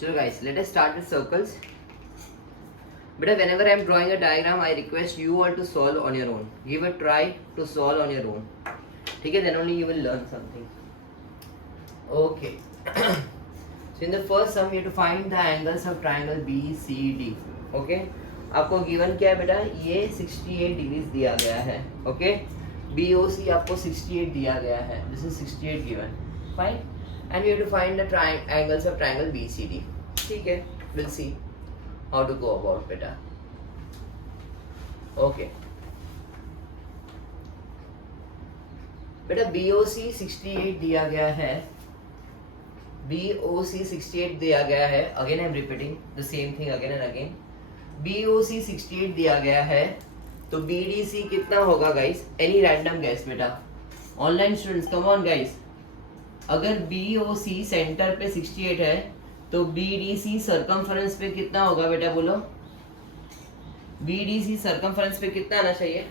So guys, let us start with circles. But whenever I am drawing a diagram, I request you all to solve on your own. Give a try to solve on your own. Okay, then only you will learn something. Okay. So in the first sum, you have to find the angles of triangle BCD. Okay. आपको given क्या है बेटा? ये 68 degrees दिया गया है. Okay. BOC आपको 68 दिया गया है. This is 68 given. Fine. And you have to find the angles of triangle BCD. ठीक है. We'll see how to go about बेटा. Okay. बेटा BOC 68 दिया गया है. BOC 68 दिया गया है. Again I am repeating the same thing again and again. BOC 68 दिया गया है. तो BDC कितना होगा गाइस? एनी रैंडम गैस बेटा. Online students come on guys. अगर BOC सेंटर पे 68 है तो BDC सर्कमफरेंस पे कितना होगा बेटा बोलो? BDC सर्कमफरेंस पे कितना आना चाहिए?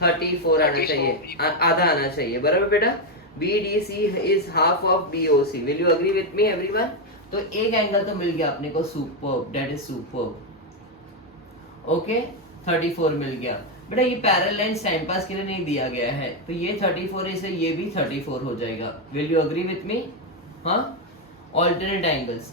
34 आना चाहिए. आधा आना चाहिए. बराबर बेटा. BDC is half of BOC. Will you agree with me everyone? तो एक एंगल तो मिल गया अपने को. Superb. That is superb. Okay. 34 मिल गया बेटा. ये पैरेलल लाइंस टाइम पास के लिए नहीं दिया गया है तो ये 34 है, ये भी 34 हो जाएगा. Will you agree with me? हाँ. ऑल्टरनेट एंगल्स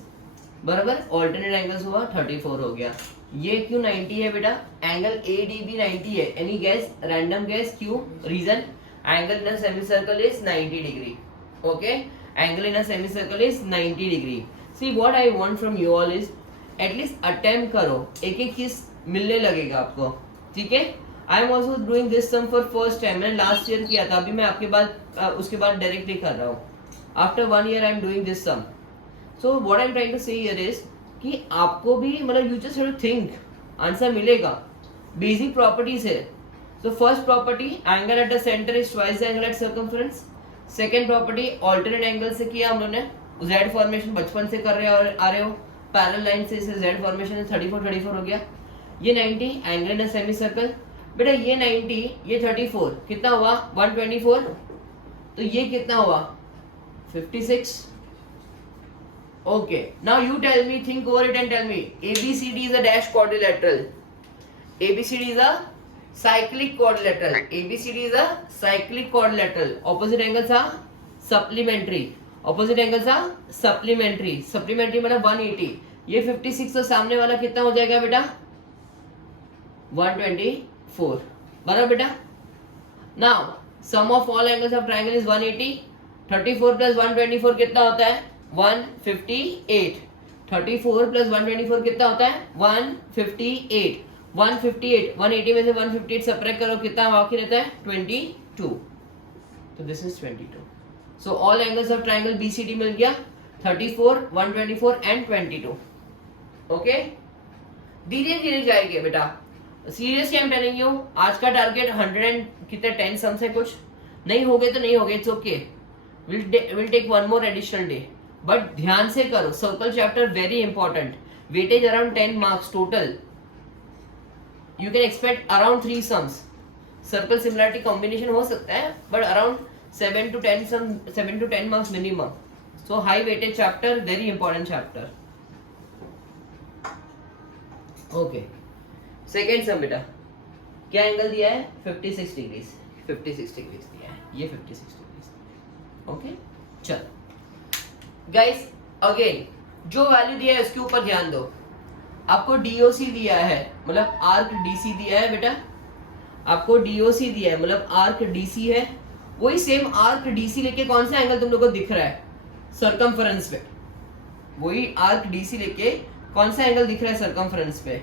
बराबर. ऑल्टरनेट एंगल्स हुआ 34 हो गया. ये क्यों 90 है बेटा? एंगल ADB 90 है. Any guess? Random guess. क्यों? Reason? Angle in a semicircle is 90 degree. Okay. Angle in a semicircle is 90 degree. See what I want from you all is at least attempt करो. एक एक चीज मिलने लगेगा आपको. ठीक है. I am also doing this sum for first time. मैंने लास्ट ईयर किया था. अभी मैं आपके बाद उसके बाद डायरेक्टली कर रहा हूँ. After 1 year I am doing this sum. So what I am trying to say here is कि आपको भी मतलब you just have to think. Answer मिलेगा. बेसिक प्रॉपर्टीज है. So first property angle at the centre is twice the angle at circumference. Second property alternate angle से किया हम लोगों ने. जेड फॉर्मेशन बचपन से कर रहे और आ रहे हो. पैरेलल लाइन से इसे जेड फॉर्मेशन 34 हो गया. ये 90 angle in a semi circle. बेटा ये 90 ये 34 कितना हुआ? 124. तो ये कितना हुआ? 56. Okay. Now you tell me, think over it and tell me. ABCD is a dash quadrilateral. ABCD is a cyclic quadrilateral. ABCD is a cyclic quadrilateral. Opposite angles are supplementary. Opposite angles are supplementary. Supplementary मतलब 180. ये 56 तो सामने वाला कितना हो जाएगा बेटा? 124. बराबर बेटा. Now sum of all angles of triangle is 180. 34 plus 124 कितना होता है? 158. 34 प्लस 124 कितना होता है? 158. 180 में से 158 सब्ट्रैक्ट करो कितना बाकी रहता है? 22. तो this is 22. So all angles of triangle BCD मिल गया. 34, 124 एंड 22. ओके. धीरे धीरे जाएंगे बेटा. Seriously I am telling you. आज का टारगेट 100 एंड कितने 10 सम से कुछ नहीं हो गए तो नहीं हो गए. It's okay. Will take one more additional day. But ध्यान से करो. Circle chapter very important. Weightage around 10 marks total. You can expect around 3 sums. Circle similarity combination हो सकता है but around 7 to 10 marks minimum. So high weightage chapter, very important chapter. Okay. Second sum बेटा क्या angle दिया है? 56 degrees. 56 degrees दिया है. ये 56 डिग्रीज. ओके. चलो गाइस अगेन जो वैल्यू दिया है उसके ऊपर ध्यान दो. आपको DOC दिया है मतलब आर्क DC दिया है बेटा. आपको DOC दिया है मतलब आर्क DC है. वही सेम आर्क DC लेके कौन सा एंगल तुम लोग को दिख रहा है? सर्कमफरेंस पे. वही आर्क DC लेके कौन सा एंगल दिख रहा है सर्कमफरेंस पे?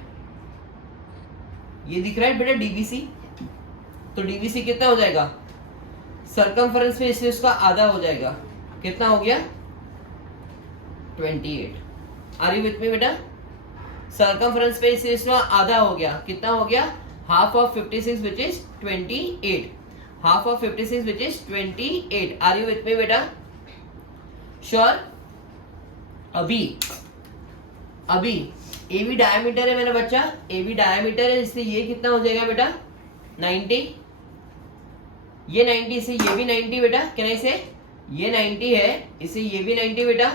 ये दिख रहा है बेटा DBC. तो DBC कितना हो जाएगा? सर्कमफरेंस पे इसलिए उसका आधा हो जाएगा. कितना हो गया? 28. आर यू विथ मी बेटा? सर्कमफरेंस पे इसलिए इसका आधा हो गया. कितना हो गया? Half of 56 which is 28. Half of 56 which is 28. Are you with me बेटा? श्योर. अभी AB डायमीटर है मेरा बच्चा. AB डायमीटर है इसलिए ये कितना हो जाएगा बेटा? 90. ये 90 इसे ये भी 90 बेटा. कैन आई से ये 90 है इसे ये भी 90 बेटा.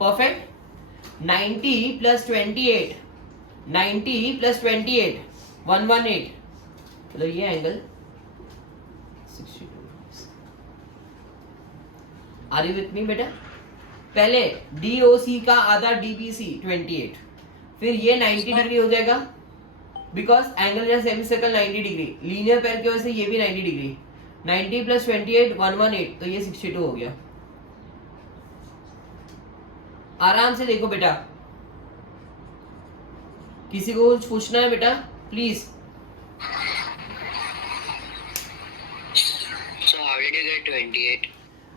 परफेक्ट. 90 प्लस 28, 90 प्लस 28 118, मतलब ये angle 62। Are you with me बेटा? पहले DOC का आधा DBC 28, फिर ये 90 डिग्री हो जाएगा बिकॉज एंगल या semi circle 90 degree, linear pair की वजह से ये भी 90 डिग्री। 90 प्लस 28 118, तो ये 62 हो गया। आराम से देखो बेटा, किसी को कुछ पूछना है बेटा please? So how did you get 28?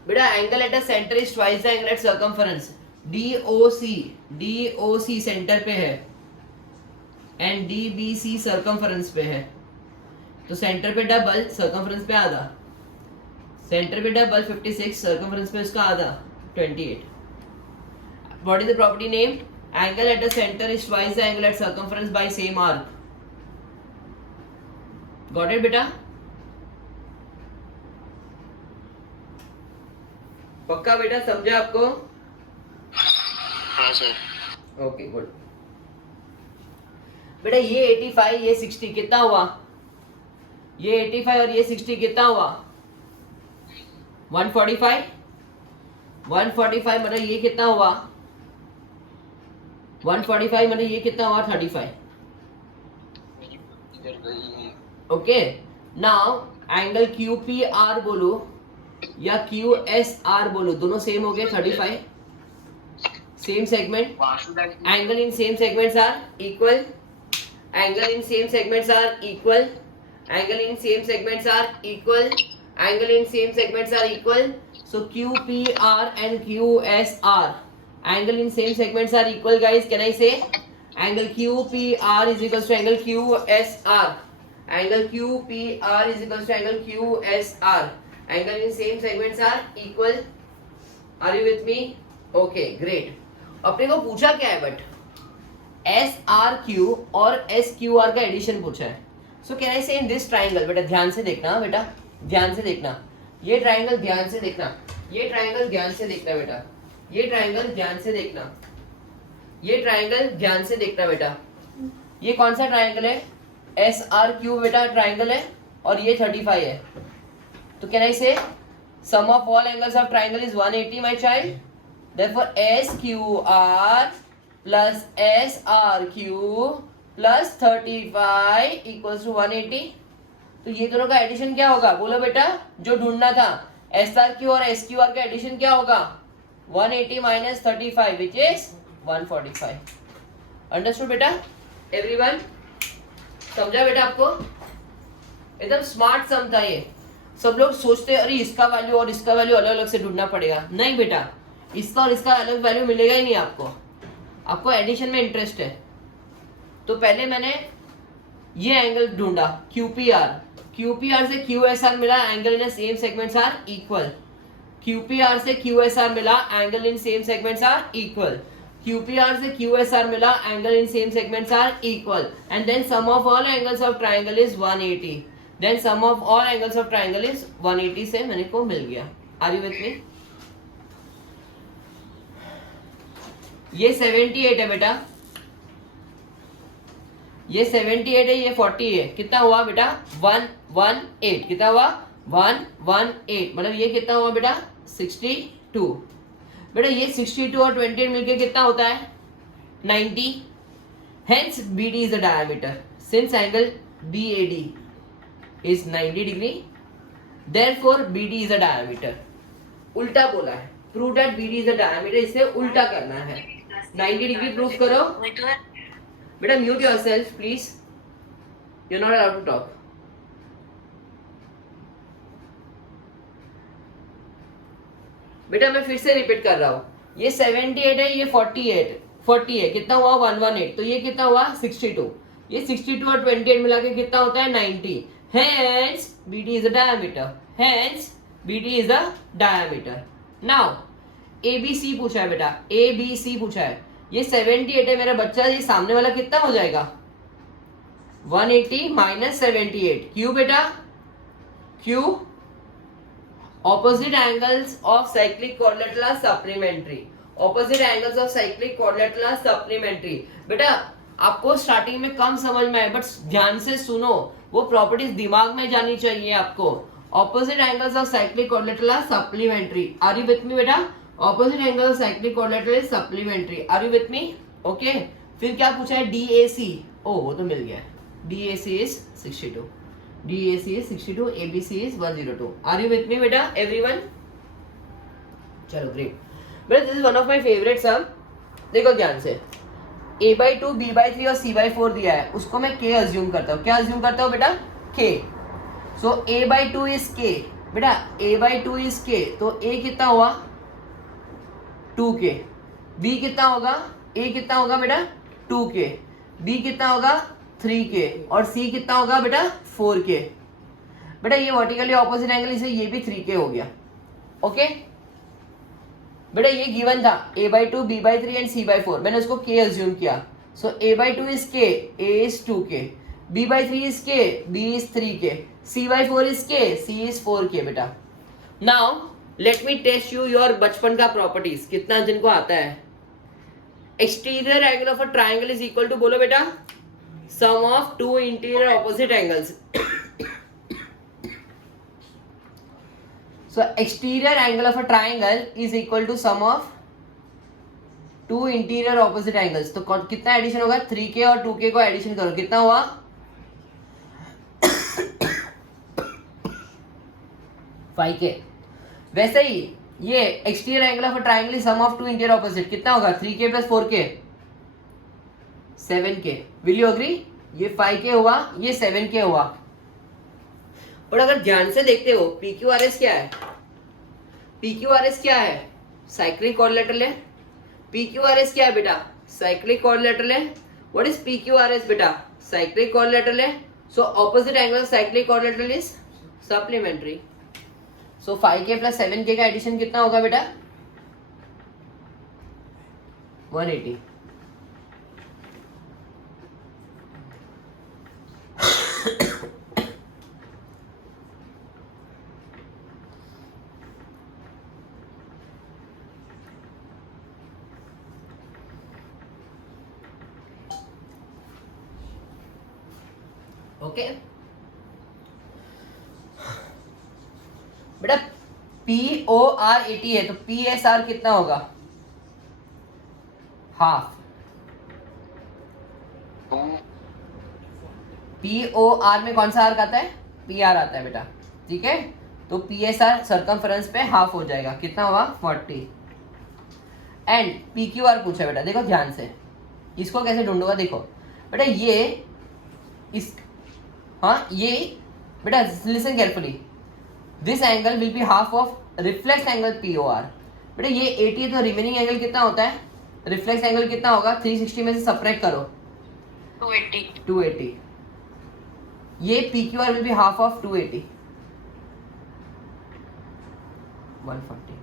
बेटा angle at the centre is twice the angle at circumference. DOC centre पे है एंड DBC सर्कमफरेंस पे है, तो सेंटर पे डबल, सर्कमफरेंस पे आधा। सेंटर पे डबल 56, सर्कमफरेंस पे उसका आधा 28। What is the property name? Angle at the centre is twice the angle at circumference by same arc. Got it बेटा? पक्का बेटा, समझा आपको? हाँ सर। ओके गुड बेटा। ये 85 ये 60 कितना हुआ? ये 85 और ये 60 कितना हुआ? 145। 145 मतलब ये कितना हुआ? 145 मतलब ये कितना हुआ? 35। ओके, नाउ एंगल QPR बोलो या QSR बोलो, दोनों सेम हो गए 35। Same segment, angle in same segments are equal, angle in same segments are equal, angle in same segments are equal, angle in same segments are equal. So QPR and QSR, angle in same segments are equal guys. Can I say angle QPR is equals to angle QSR? Angle QPR is equals to angle QSR. Angle in same segments are equal. Are you with me? Okay, great. अपने को पूछा क्या है but SRQ और SQR का addition पूछा है। So can I से इन दिस ट्राइंगल, बेटा ध्यान से देखना, बेटा ध्यान से देखना, ये ट्राइंगल ध्यान से देखना, ये ट्राइंगल ध्यान से देखना बेटा, ये ट्राइंगल ध्यान से देखना, ये ट्राइंगल ध्यान से देखना बेटा। ये कौन सा ट्राइंगल है? SRQ बेटा ट्राइंगल है और ये 35 है। तो can I say sum of all angles of triangle is 180 my child. Therefore SQR plus SRQ plus 35 equals to 180। तो ये दोनों का एडिशन क्या होगा बोलो बेटा? जो ढूंढना था SRQ और SQR का एडिशन क्या होगा? 180 minus 35 which is 145। अंडरस्टूड बेटा एवरीवन? समझा बेटा आपको? एकदम स्मार्ट सम था ये। सब लोग सोचते अरे इसका वैल्यू और इसका वैल्यू अलग अलग से ढूंढना पड़ेगा। नहीं बेटा, इसका और इसका अलग वैल्यू मिलेगा ही नहीं आपको। आपको एडिशन में इंटरेस्ट है तो पहले मैंने ये एंगल ढूंढा QPR, QPR से QSR मिला, angle in same segments are equal. QPR से QSR मिला, angle in same segments are equal. QPR से QSR मिला, angle in same segments are equal. And then sum of all angles of triangle is 180। Then sum of all angles of triangle is 180 से मेरे को मिल गया। Are you with me? ये 78 है बेटा, ये 78 है, ये 40 है। कितना हुआ बेटा? 118। कितना हुआ? 118 मतलब ये कितना हुआ बेटा? 62। बेटा ये 62 और 28 मिलके कितना होता है? 90। Hence BD is the diameter. Since angle BAD is 90 degree, therefore BD is a diameter. उल्टा बोला है, prove that BD is a diameter, इसे उल्टा करना है। 90 डिग्री प्रूफ करो। बेटा mute yourself please, you are not allowed to talk. बेटा मैं फिर से रिपीट कर रहा हूँ, ये 78 है, ये 40 है। कितना हुआ? 118। तो ये कितना हुआ? 62। ये 62 और 28 मिला के कितना होता है? 90। Hence BD is a diameter. Hence BD is a diameter. Now ABC पूछा है बेटा, ABC पूछा है। ये 78 है मेरा बच्चा, ये सामने वाला कितना हो जाएगा? 180 माइनस 78। क्यू बेटा? क्यू opposite angles of cyclic coordinate are supplementary. Opposite angles of cyclic quadrilateral are supplementary. बेटा आपको स्टार्टिंग में कम समझ में आए, बट ध्यान से सुनो, वो प्रॉपर्टीज दिमाग में जानी चाहिए आपको। Opposite angles of cyclic quadrilateral are supplementary. Are you with me बेटा? Opposite angle of cyclic quadrilateral is supplementary. Are you with me? Okay. फिर क्या पूछा है? DAC। ओ वो तो मिल गया। DAC is 62, DAC is 62, ABC is 102. Are you with me बेटा everyone? चलो ग्रेट बेटा, this is one of my favourite sum. देखो ध्यान से, A/2 B/3 और C/4 दिया है, उसको मैं K अज्यूम करता हूँ। क्या अज्यूम करता हूँ बेटा? K। So A/2 is K बेटा, A/2 इज K, तो A कितना हुआ? 2K। B कितना होगा? A कितना होगा बेटा? 2K। B कितना होगा? 3K। और C कितना होगा बेटा? 4K। बेटा ये वर्टिकली ऑपोजिट एंगल, इसे ये भी 3K हो गया। ओके बेटा ये गिवन था A/2 B/3 एंड C/4, मैंने उसको K अज्यूम किया। So A/2 is K, A is 2K, B/3 is K, B is 3K, C/4 is K, C is 4K बेटा। Now let me test you your बचपन का properties, कितना जिनको आता है। Exterior angle of a triangle is equal to, बोलो बेटा, sum of two interior opposite angles. So exterior angle of a triangle is equal to sum of two interior opposite angles. तो कितना एडिशन होगा? 3K और 2K को addition करो, कितना हुआ? 5K। वैसे ही ये exterior angle of a triangle is sum of two interior opposite, कितना होगा? 3K plus 4K 7K। Will you agree? ये 5K हुआ, ये 7K हुआ। और अगर ध्यान से देखते हो PQRS क्या है? PQRS क्या है? साइक्लिक क्वाड्रिलेटरल है। PQRS क्या है बेटा? साइक्लिक क्वाड्रिलेटरल है। व्हाट इज PQRS बेटा? साइक्लिक क्वाड्रिलेटरल है। So opposite angle of cyclic quadrilateral is supplementary. So 5K plus 7K का एडिशन कितना होगा बेटा? 180। ओके बेटा POR 80 है, तो PSR कितना होगा? हाफ। POR में कौन सा आर्क आता है? PR आता है बेटा, ठीक है। तो PSR सर्कमफरेंस पे हाफ हो जाएगा, कितना हुआ? 40। एंड PQR पूछा बेटा, देखो ध्यान से, इसको कैसे ढूंढूंगा? देखो बेटा ये इस, हाँ ये बेटा listen carefully, this angle will be half of reflex angle POR। बेटा ये 80 है, तो रिमेनिंग एंगल कितना होता है? रिफ्लेक्स एंगल कितना होगा? 360 में से सब्ट्रैक्ट करो, 280। ये PQR will be half of 280, 140।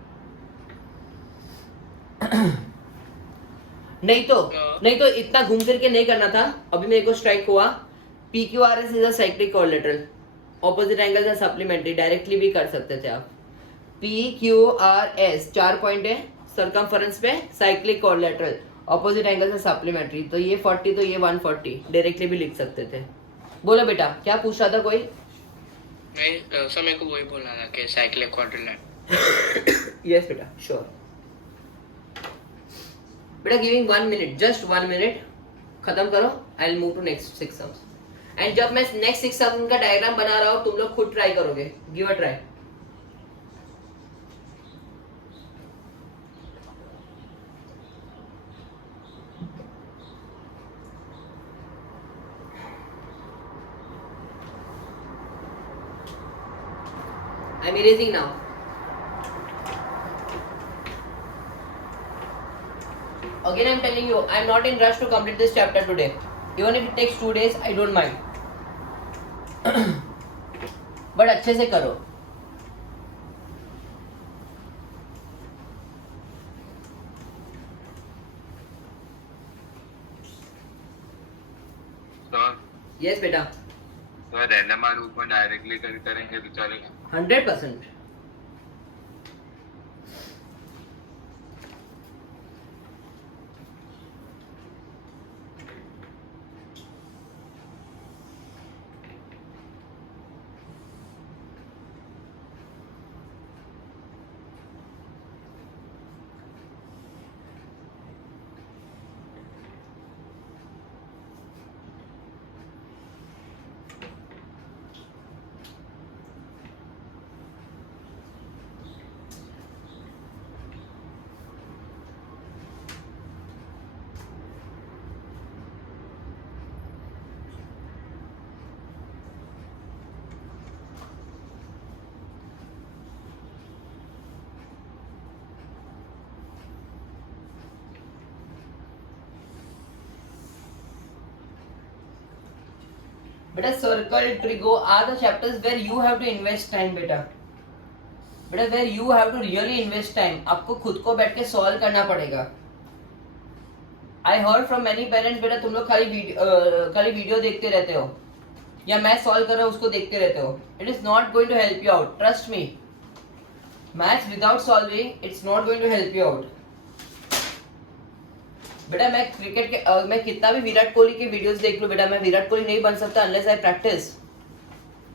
नहीं तो इतना घूम फिर के नहीं करना था। अभी मेरे को स्ट्राइक हुआ, PQRS is a cyclic quadrilateral, opposite angles are supplementary, directly भी कर सकते थे आप। PQRS 4 पॉइंट है सर्कमफरेंस पे, cyclic quadrilateral, opposite angles are supplementary, तो ये 40 तो ये 140, डायरेक्टली भी लिख सकते थे। बोलो बेटा क्या पूछ रहा था कोई? नहीं सर, मेरे को वही बोलना था कि साइक्लिक क्वाड्रिलेटरल। यस बेटा श्योर। बेटा गिविंग 1 मिनट, जस्ट 1 मिनट, खत्म करो। I will move to next 6 sums. And जब मैं नेक्स्ट 6 सम का डायग्राम बना रहा हूं, तुम लोग खुद ट्राई करोगे, give a try. I am erasing now. Again I'm telling you, I'm not in rush to complete this chapter today. Even if it takes 2 days, I don't mind. But अच्छे से करो। Yes बेटा। तो NMR ऊपर directly करेंगे तो चलेगा? 100%। बेटा circle trigo are the chapters where you have to invest time बेटा where you have to really invest time, आपको खुद को बैठ के सॉल्व करना पड़ेगा. I heard from many parents बेटा तुम लोग खाली वीडियो देखते रहते हो या मैं सॉल्व कर रहा हूँ उसको देखते रहते हो. It is not going to help you out, trust me. Maths without solving it's not going to help you out. बेटा मैं क्रिकेट के मैं कितना भी विराट कोहली के वीडियोस देख लूं बेटा, मैं विराट कोहली नहीं बन सकता अनलेस आई प्रैक्टिस.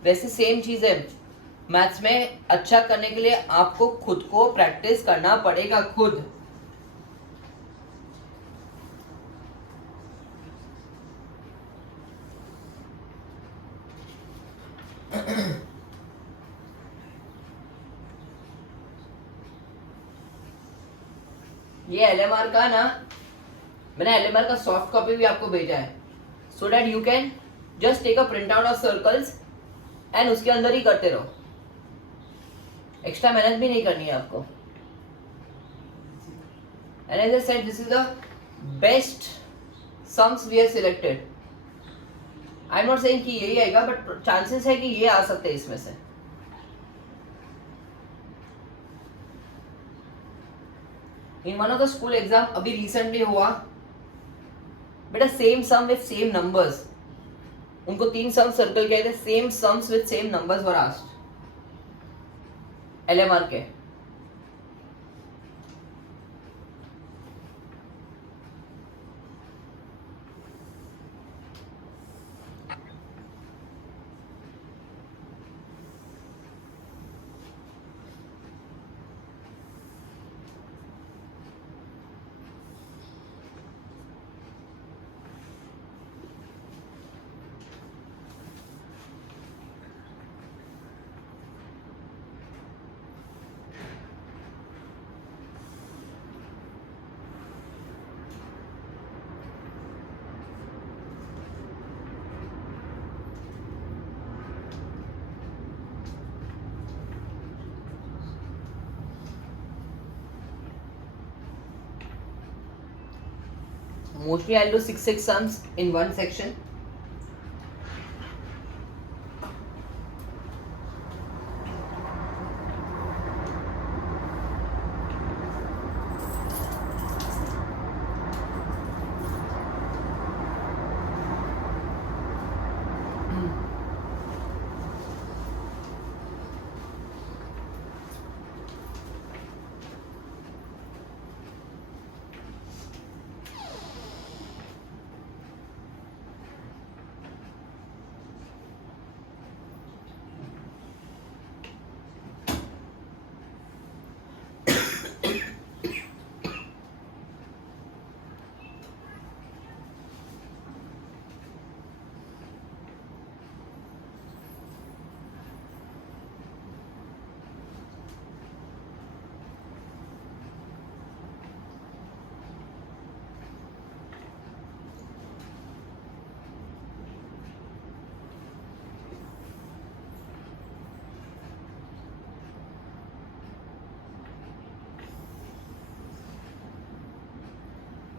वैसे सेम चीज है मैथ्स में. अच्छा करने के लिए आपको खुद को प्रैक्टिस करना पड़ेगा खुद. ये एलएमआर का ना, मैंने एलएमआर का सॉफ्ट कॉपी भी आपको भेजा है so that you can just take a print out of circles and उसके अंदर ही करते रहो. एक्स्ट्रा मेहनत भी नहीं करनी है आपको. And as I said this is the best sums we have selected. I am not saying कि यही आएगा बट चांसेस है कि ये आ सकते हैं इसमें से. In one of the school exam अभी रिसेंटली हुआ बेटा, same sum with same numbers. उनको 3 सम सर्कल किए थे, same sums with same numbers were asked LMR के. Mostly I'll do 6 sums in one section.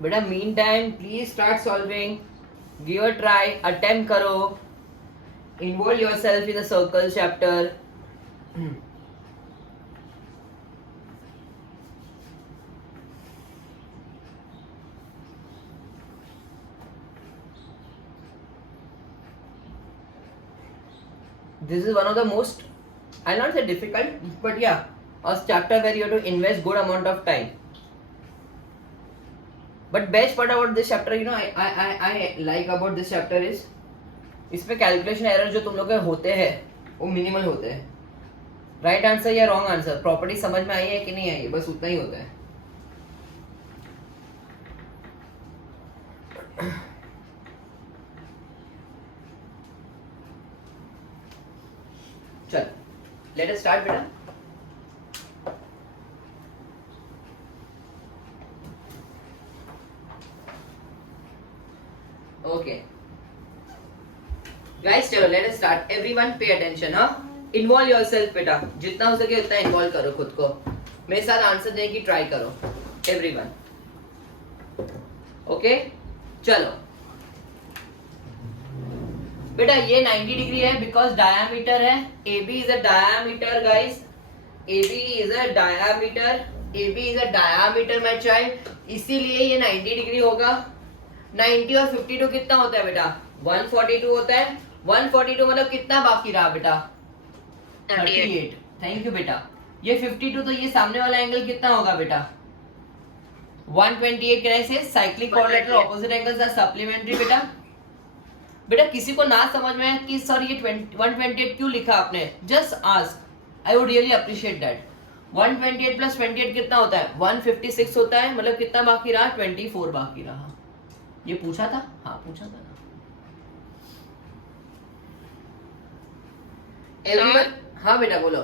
बेटा meantime please start solving, give a try, attempt करो, involve yourself in the circle chapter. This is one of the most, I'll not say difficult, but yeah, a chapter where you have to invest good amount of time. But best part about this chapter, you know, I like about this chapter is, इसमें calculation error जो तुम लोग के होते हैं वो minimal होते हैं. राइट आंसर या रॉन्ग आंसर, प्रॉपर्टी समझ में आई है कि नहीं आई, बस उतना ही होता है. चल लेट अस स्टार्ट बेटा. ओके गाइस, चलो let us start. Everyone pay attention. हाँ, इन्वॉल्व योरसेल्फ बेटा, जितना हो सके उतना इन्वॉल्व करो खुद को. मेरे साथ आंसर देने की ट्राई करो एवरीवन. ओके चलो बेटा ये 90 डिग्री है बिकॉज डायामीटर है, AB is a diameter guys, AB is a diameter, AB is a diameter my child, इसीलिए ये 90 डिग्री होगा। 90 और 52 कितना होता है बेटा? 142 होता है। 142 मतलब कितना बाकी रहा बेटा? 38। थैंक यू बेटा। ये 52 तो ये सामने वाला एंगल कितना होगा बेटा? 128। Can I say cyclic coordinator opposite angles are supplementary बेटा। बेटा किसी को ना समझ में आए कि सर ये 128 क्यों लिखा आपने, just ask, I would really appreciate that. 128 plus 28 कितना होता है? 156 होता है, मतलब कितना बाकी रहा? 24 बाकी रहा। ये पूछा था? हाँ पूछा था ना। Everyone, हाँ बेटा बोलो।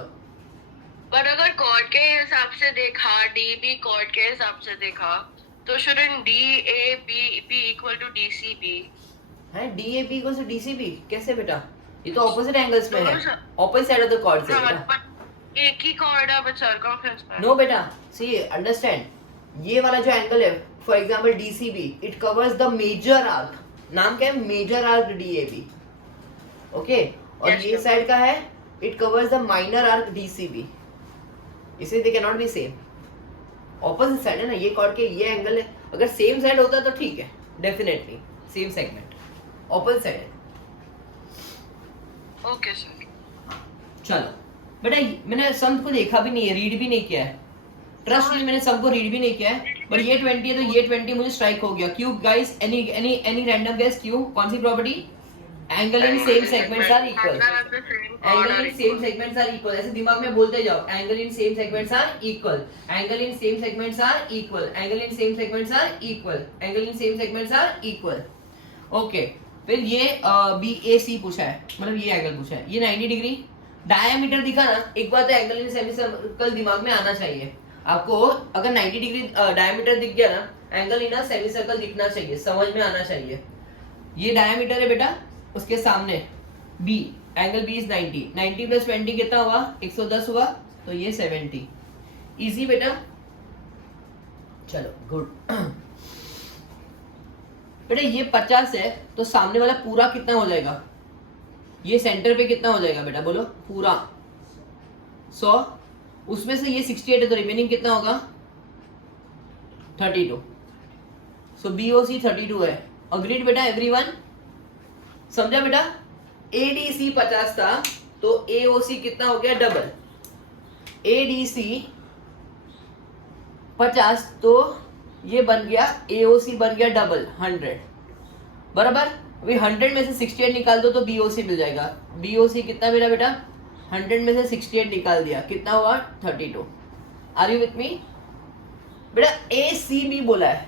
पर अगर कॉर्ड के हिसाब से देखा, डी बी कॉर्ड के हिसाब से देखा, तो shouldn't DAB be equal to DCB? है DAB इक्वल टू DCB कैसे बेटा? ये तो ऑपोजिट एंगल्स में है, दोनों sir. Opposite side of the chord से हाँ, बेटा। but एक ही कॉर्ड है, but circumference में। नो बेटा, सी अंडरस्टैंड, ये वाला जो एंगल है for example DCB, it covers the major arc. नाम क्या है? Major arc DAB। ओके, और Yes, ये sir. साइड का है it covers the minor arc DCB। इसे they can not be same, opposite side है ना, ये कॉर्ड के ये एंगल है। अगर सेम साइड होता तो ठीक है, definitely same segment, opposite side है। Okay sir. चलो बेटा, मैंने सम को देखा भी नहीं है, रीड भी नहीं किया है, ट्रस्ट मी, मैंने सम को रीड भी नहीं किया है, पर ये 20 है तो ये 20 मुझे स्ट्राइक हो गया। क्यों गाइस? Any random guess? क्यों? कौन सी property? Angle in same segments are equal, angle in same segments are equal. ऐसे दिमाग में बोलते जाओ, angle in same segments are equal, angle in same segments are equal, angle in same segments are equal, angle in same segments are equal. Okay, फिर ये BAC पूछा है, मतलब ये एंगल पूछा है, ये 90 डिग्री। डायमीटर दिखा ना, एक बात है, एंगल इन सेमी सर्कल दिमाग में आना चाहिए आपको। अगर 90 डिग्री डायमीटर दिख गया ना, एंगल इन सेमी सर्कल दिखना चाहिए, समझ में आना चाहिए। ये डायमीटर है बेटा, उसके सामने B, angle B is 90, 90 plus 20 कितना हुआ? 110 हुआ, तो ये 70। इजी बेटा, चलो गुड। बेटा ये 50 है तो सामने वाला पूरा कितना हो जाएगा? ये सेंटर पे कितना हो जाएगा बेटा, बोलो? पूरा 100, उसमें से ये 68 है तो रिमेनिंग कितना होगा? 32। सो BOC 32 है। अग्रीड बेटा एवरीवन? समझा बेटा? ADC 50 था तो AOC कितना हो गया? डबल। ADC 50 तो ये बन गया, AOC बन गया डबल 100, बराबर। अभी 100 में से 68 निकाल दो तो BOC मिल जाएगा। BOC कितना मेरा बेटा? 100 में से 68 निकाल दिया, कितना हुआ? 32। Are you with me? बेटा ACB बोला है,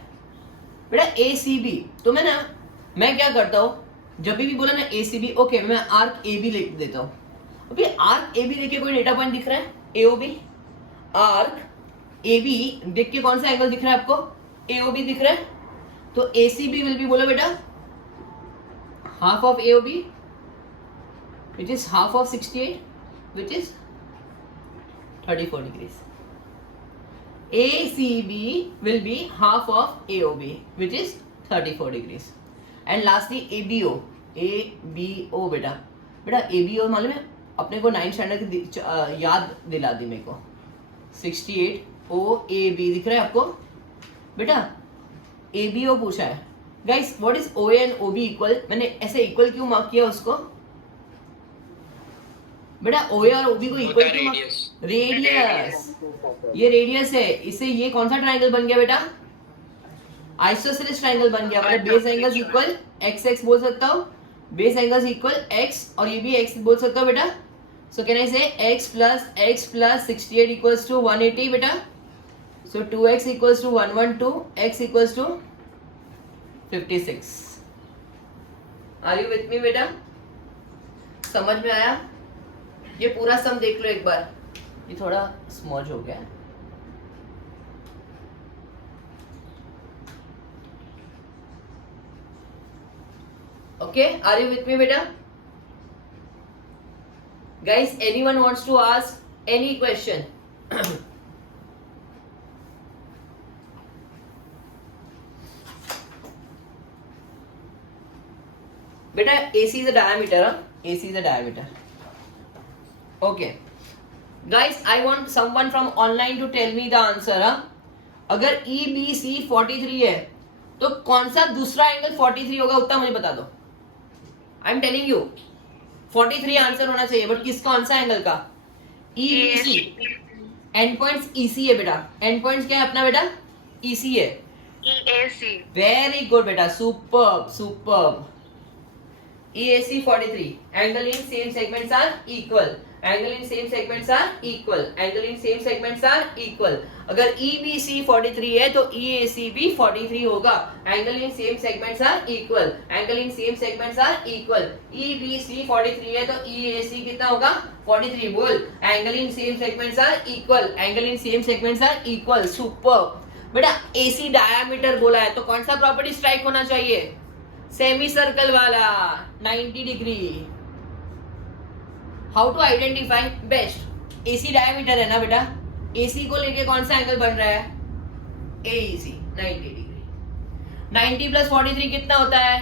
बेटा ACB, तो मैं क्या करता हूँ, जब भी बोला ना ACB, ओके मैं आर्क AB लिख देता हूँ। अभी आर्क AB देख के कोई डेटा पॉइंट दिख रहा है? AOB। आर्क AB देख के कौन सा एंगल दिख रहा है आपको? AOB दिख रहा है, तो ACB विल बी, बोलो बेटा, half of AOB which is half of 68 which is 34 degrees. ACB will be half of AOB which is 34 degrees. And lastly ABO, ABO बेटा, ABO मालूम है अपने को 9th स्टैंडर्ड की याद दिला दी मेरे को। 68 OAB दिख रहा है आपको बेटा? ABO पूछा है guys. What is OA and OB equal? मैंने ऐसे इक्वल क्यों मार्क किया उसको बेटा? OA और OB को इक्वल क्यों मार्क? रेडियस, ये रेडियस है, इससे ये कौन सा ट्रायंगल बन गया बेटा? आइसोसेलेस ट्रायंगल बन गया, मतलब बेस एंगल्स इक्वल x बोल सकता हूँ, बेस एंगल्स इक्वल x, और ये भी x बोल सकता हूँ बेटा। सो कैन आई से x plus 68 equals to 180 बेटा? So 2x equals to 112, x equals to 56. Are you with me बेटा? समझ में आया? ये पूरा सम देख लो एक बार, ये थोड़ा स्मॉज हो गया। Okay, are you with me बेटा? Guys, anyone wants to ask any question? बेटा AC is a diameter, AC is a diameter. Okay. Guys, I want someone from online to tell me the answer. अगर EBC 43 है तो कौन सा दूसरा angle 43 होगा उतना मुझे बता दो. I am telling you 43 answer होना चाहिए, बट किस कौन सा एंगल का? EBC. एंड पॉइंट्स EC है बेटा. एंड पॉइंट्स क्या है अपना बेटा? EC है. EAC. वेरी गुड बेटा, superb superb. EAC 43. Angle in same segments are equal. Angle in same segments are equal. Angle in same segments are equal. अगर EBC 43 है तो EAC भी 43 होगा. Angle in same segments are equal. Angle in same segments are equal. EBC 43 है तो EAC कितना होगा? 43. बोल. Angle in same segments are equal. Angle in same segments are equal. Superb. बेटा AC diameter बोला है तो कौन सा प्रॉपर्टी स्ट्राइक होना चाहिए? सेमी सर्कल वाला 90 degree. How to identify? Best AC diameter है ना बेटा. AC को लेके कौन सा एंगल बन रहा है? AEC 90 degree. 90 प्लस 43 कितना होता है?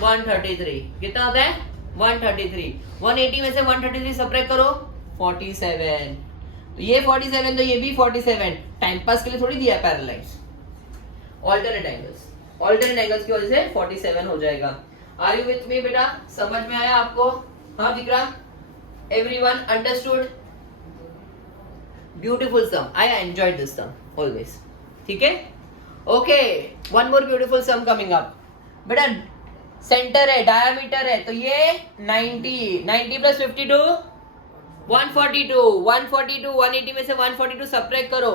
133. कितना होता है? 133. 180 में से 133 सब्ट्रैक्ट करो 47. तो ये 47 तो ये भी 47. टाइम पास के लिए थोड़ी दिया parallelise. Alternate angles. Alternate angles की वजह से 47 हो जाएगा. आर यू विथ मी बेटा? समझ में आया आपको? हाँ दिख रहा? Everyone understood? Beautiful sum. I enjoyed this sum always. ठीक है? Okay, one more beautiful sum coming up. बेटा सेंटर है, डायमीटर है, तो ये 90 प्लस 52 142. 180 में से 142 सब्ट्रैक्ट करो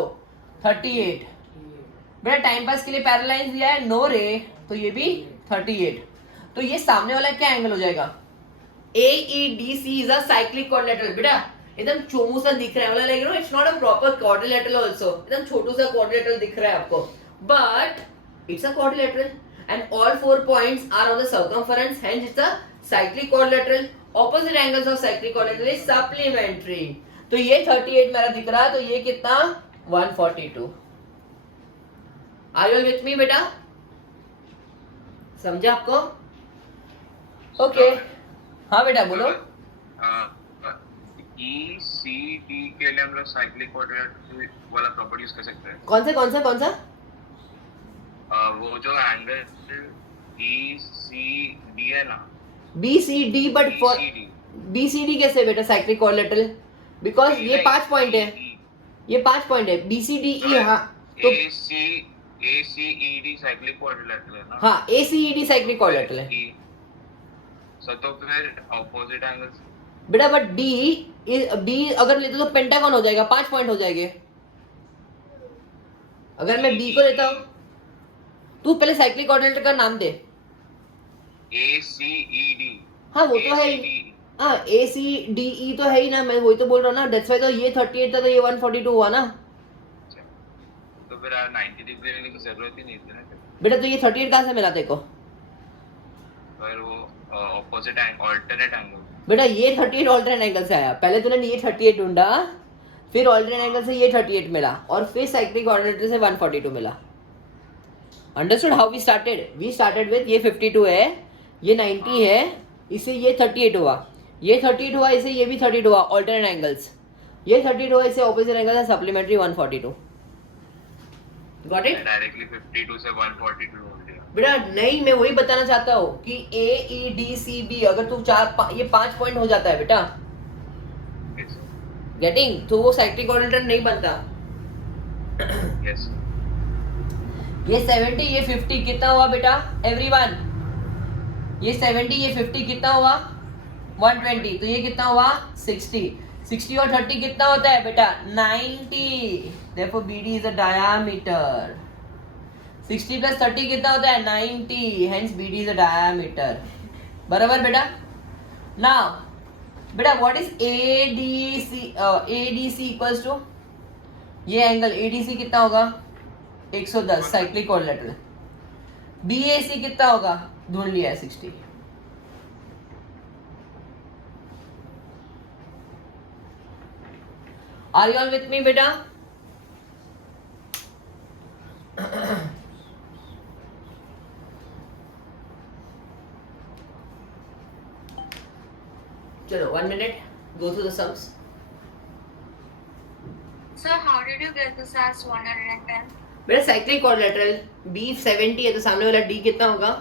38. बेटा टाइम पास के लिए पैरेललाइज दिया है नो रे, तो ये भी 38. तो ये सामने वाला क्या एंगल हो जाएगा? AEDC is a cyclic quadrilateral. बेटा एकदम चोमू सा दिख रहा है, मतलब like it's not a proper quadrilateral also. एकदम छोटू सा क्वाड्रिलेटरल दिख रहा है आपको, but it's a quadrilateral and all 4 points are on the circumference, hence it's a cyclic quadrilateral. Opposite angles of cyclic quadrilateral is supplementary. तो ये 38 मेरा दिख रहा है, तो ये कितना? 142. Are you all with me बेटा? समझा आपको? ओके. हाँ बेटा बोलो. ECD के लिए हम लोग साइक्लिक क्वाड्रिलेटरल वाला प्रॉपर्टी यूज कर सकते हैं. कौन सा? वो जो एंगल ECD है ना, BCD, बट फॉर BCD कैसे बेटा साइक्लिक क्वाड्रिलेटरल? बिकॉज ये 5 पॉइंट है. ये 5 पॉइंट है. BCDE. हाँ तो ACED साइक्लिक क्वाड्रिलेटरल है ना. हाँ ACED साइक्लिक क्वाड्रिलेटरल है. सो तो फिर ऑपोजिट एंगल्स बेटा बट B अगर लेते तो पेंटागन हो जाएगा, 5 पॉइंट हो जाएंगे. अगर मैं B को लेता हूँ, तू पहले साइक्लिक क्वाड्रिलेटरल का नाम दे. ACED. हाँ वो तो है ही. हाँ ACDE तो है ही ना, मैं वही तो बोल रहा हूँ ना. दैट्स व्हाई तो ये 38 था तो ये 142 हुआ ना. तो फिर 90 डिग्री लेने की जरूरत ही नहीं थी ना. बेटा तो ये 38 कहाँ से मिला तेरे को? पर वो ऑपोजिट ऑल्टरनेट एंगल. बेटा ये 38 ऑल्टरनेट एंगल से आया. पहले तूने ये 38 ढूंढा, फिर ऑल्टरनेट एंगल से ये 38 मिला, और फिर साइक्लिक क्वाड्रिलेटरल से 142 मिला. Understood how we started? We started with ये 52 है, ये 90 है, इससे ये 38 हुआ, ये 38 हुआ, इससे ये भी 38 हुआ. Alternate angles. ये 38 हुआ, इससे ऑपोजिट एंगल है सप्लीमेंट्री 142. Got it? डायरेक्टली 52 से 142 हो गया. बेटा नहीं, मैं वही बताना चाहता हूँ कि AEDCB अगर तू ये 5 पॉइंट हो जाता है बेटा, गेटिंग, तो वो साइक्लिक क्वाड्रिलेटरल नहीं बनता. यस. ये 70 ये 50 कितना हुआ बेटा? एवरीवन ये 70 ये 50 कितना हुआ? 120. तो ये कितना हुआ? 60. 60 और 30 कितना होता है बेटा? 90. Therefore BD is a diameter. 60 plus 30 कितना होता है? 90. Hence BD is a diameter. बराबर बेटा? Now बेटा what is ADC equals to? ये एंगल ADC कितना होगा? 110 साइक्लिक क्वाड्रिलेटरल. BAC कितना होगा? ढूंढ लिया है 60. Are you all with me बेटा? चलो 1 minute, go through the sums. Sir, how did you get this as 110? मेरा साइक्लिक क्वाड्रिलेटरल B 70 है तो सामने वाला D कितना होगा?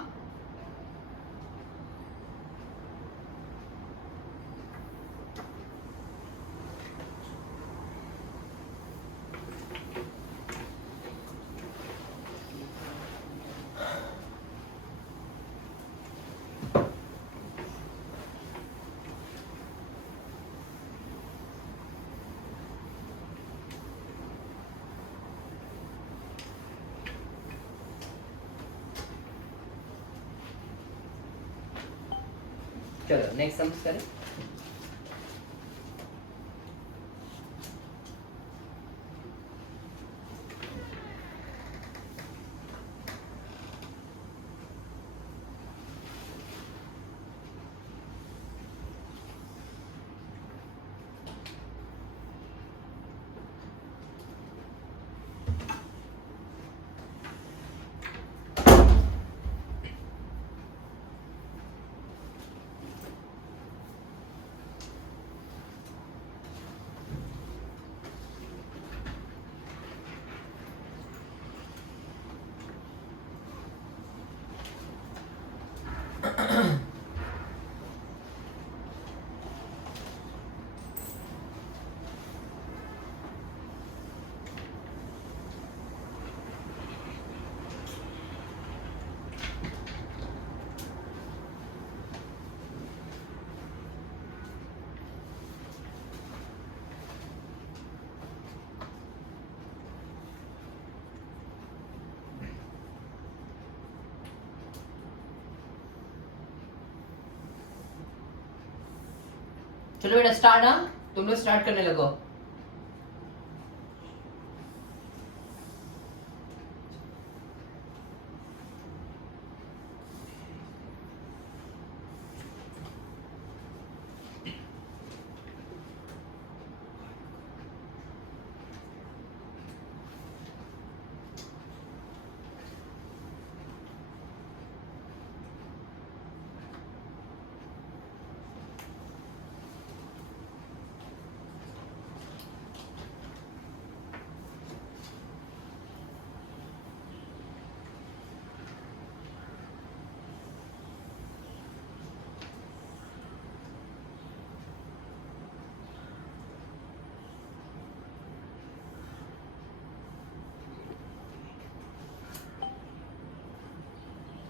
चलो नेक्स्ट सम्स करें. चलो बेटा स्टार्ट. हाँ तुम लोग स्टार्ट करने लगो.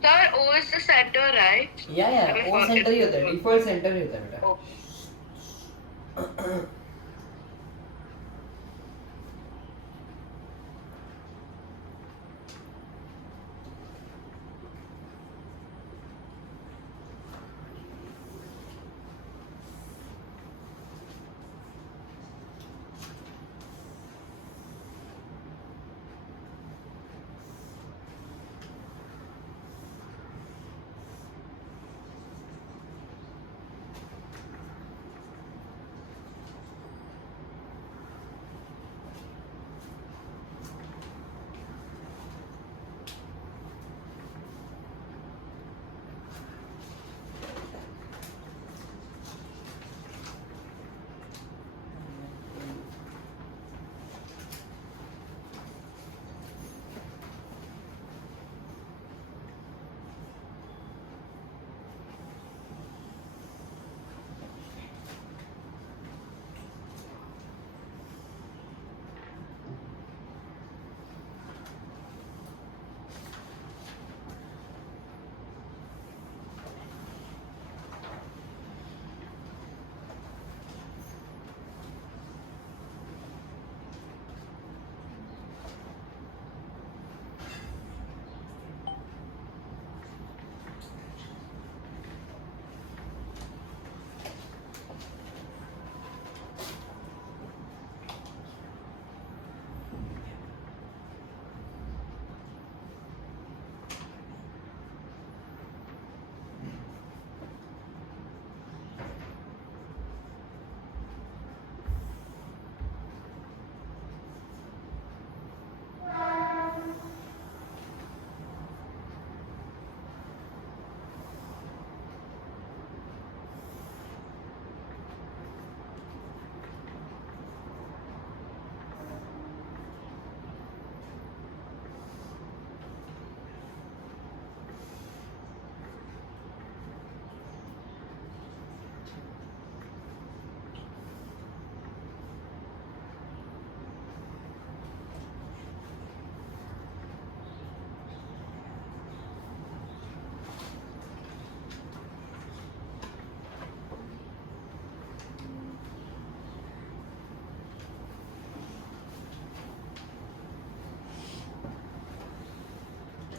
Sir, O is the center, right? या ओ सेंटर ही होता है, डिफॉल्ट सेंटर ही होता है बेटा. Oh.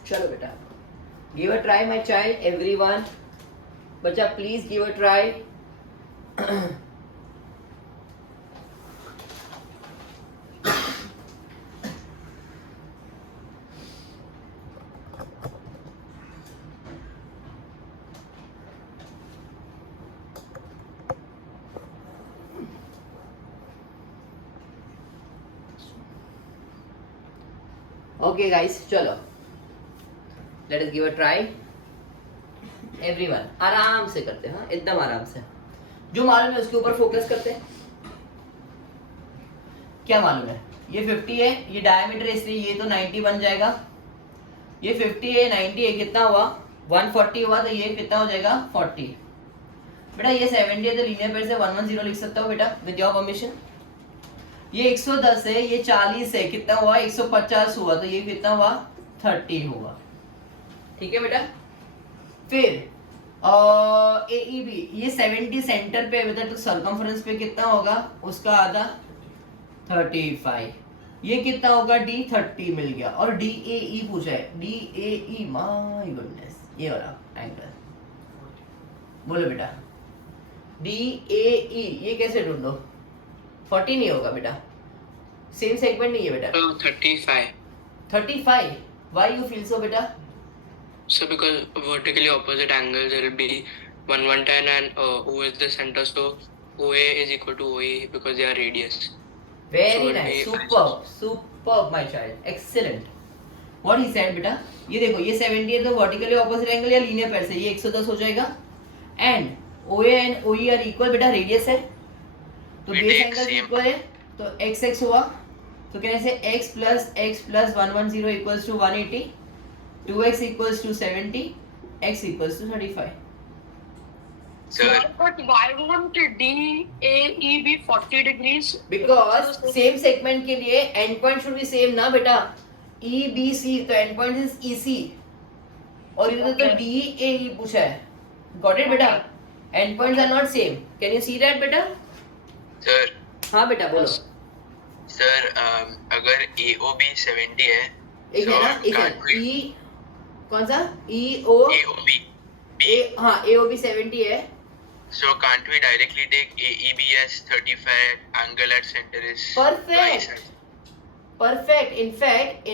चलो बेटा, give a try my child, everyone. बच्चा please give a try. Okay guys, चलो let us give a try. Everyone आराम से करते हैं, हाँ एकदम आराम से. जो मालूम है उसके ऊपर फोकस करते हैं. क्या मालूम है? ये 50 है, ये डायमीटर इसलिए ये तो 90 बन जाएगा. ये 50 है, 90 है, कितना हुआ? 140 हुआ, तो ये कितना हो जाएगा? 40. बेटा ये 70 है तो लीनियर पेयर से 110 लिख सकता हूँ बेटा विद योर परमिशन. ये 110 है, ये 40 है, कितना हुआ? 150 हुआ, तो ये कितना हुआ? 30 होगा. ठीक है बेटा. फिर AEB ये 70 सेंटर पे बेटा, तो सर्कमफ्रेंस पे कितना होगा? उसका आधा 35. ये कितना होगा? D 30 मिल गया. और DAE पूछा है. DAE माय गुडनेस, ये वाला एंगल बोलो बेटा. DAE ये कैसे ढूंढो? 40 नहीं होगा बेटा, सेम सेगमेंट नहीं है बेटा. 35. 35. Why you feel so बेटा? So because vertically opposite angles there will be 110 and O is the center, so OA is equal to OE because they are radius. Very So nice, it will be superb, superb my child, excellent. What he said बेटा, ये देखो ये 70 है तो vertically opposite angle या linear pair से ये 110 हो जाएगा. And OA and OE are equal बेटा, रेडियस है तो We base take angle same. Equal है, तो x हुआ, तो कहने से x plus 110 equals to 180, 2x equals to 70, x equals to 35. Sir, But why won't DAE be 40 degrees? Because same segment के लिए end point should be same ना बेटा. EBC तो end point is EC और इधर तो Okay. DAE पूछा है. Got it बेटा? End points are not same. Can you see that बेटा? sir, हाँ बेटा बोलो. sir, अगर AOB 70 है, एक है ना, एक है can't we- E कौन सा? EO AOB, A हाँ AOB 70 है. so can't we directly take AEB as 35, angle at center is Perfect. twice as- Perfect. In fact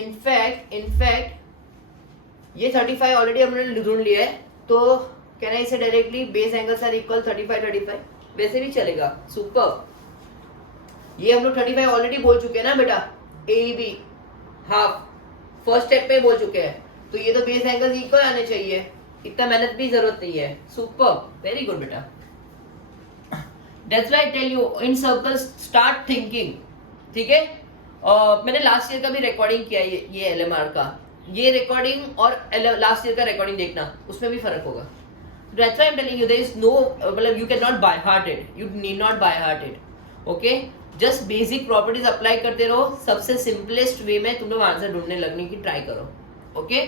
ये 35 ऑलरेडी हमने ढूंढ लिया है, तो कहना इसे directly base angles are equal 35 वैसे भी चलेगा. सुपर. ये हम लोग 35 ऑलरेडी बोल चुके हैं ना बेटा. AEB हाफ फर्स्ट स्टेप पे बोल चुके हैं, तो ये तो बेस एंगल्स इक्वल आने चाहिए. इतना मेहनत भी जरूरत नहीं है. सुपर, वेरी गुड बेटा. That's why I tell you in circle start thinking. ठीक है. मैंने लास्ट ईयर का भी रिकॉर्डिंग किया ये LMR का. ये रिकॉर्डिंग और लास्ट ईयर का रिकॉर्डिंग देखना, उसमें भी फर्क होगा. That's why I'm telling you there is no मतलब you cannot by heart it. You need not by heart it. Okay? Just basic properties apply करते रहो. सबसे simplest way में तुम लोग आंसर ढूंढने लगने की ट्राई करो. Okay?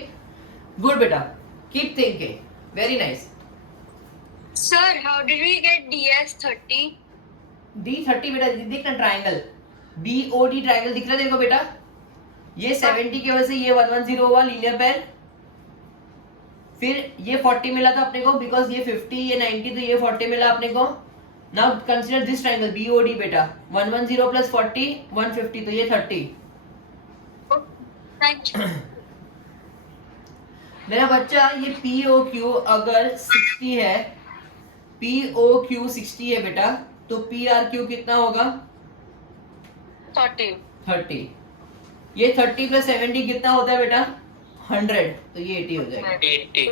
Good बेटा. Keep thinking. Very nice. Sir, how did we get DS 30? D30 बेटा दिख रहा ट्राइंगल. BOD ट्राइंगल दिख रहा है तेरे को बेटा. ये 70 की वजह से ये 110 हुआ लीनियर पेयर. फिर ये 40 मिला था अपने को बिकॉज ये 50 ये 90 तो ये 40 मिला अपने को. Now consider this triangle BOD बेटा. 110 प्लस 40 150 तो ये 30. Thank you. मेरा बच्चा ये POQ अगर 60 है, POQ 60 है बेटा, तो PRQ कितना होगा? 30. 30. ये 30 प्लस 70 कितना होता है बेटा? 100. तो ये 80 हो जाएगा. 80.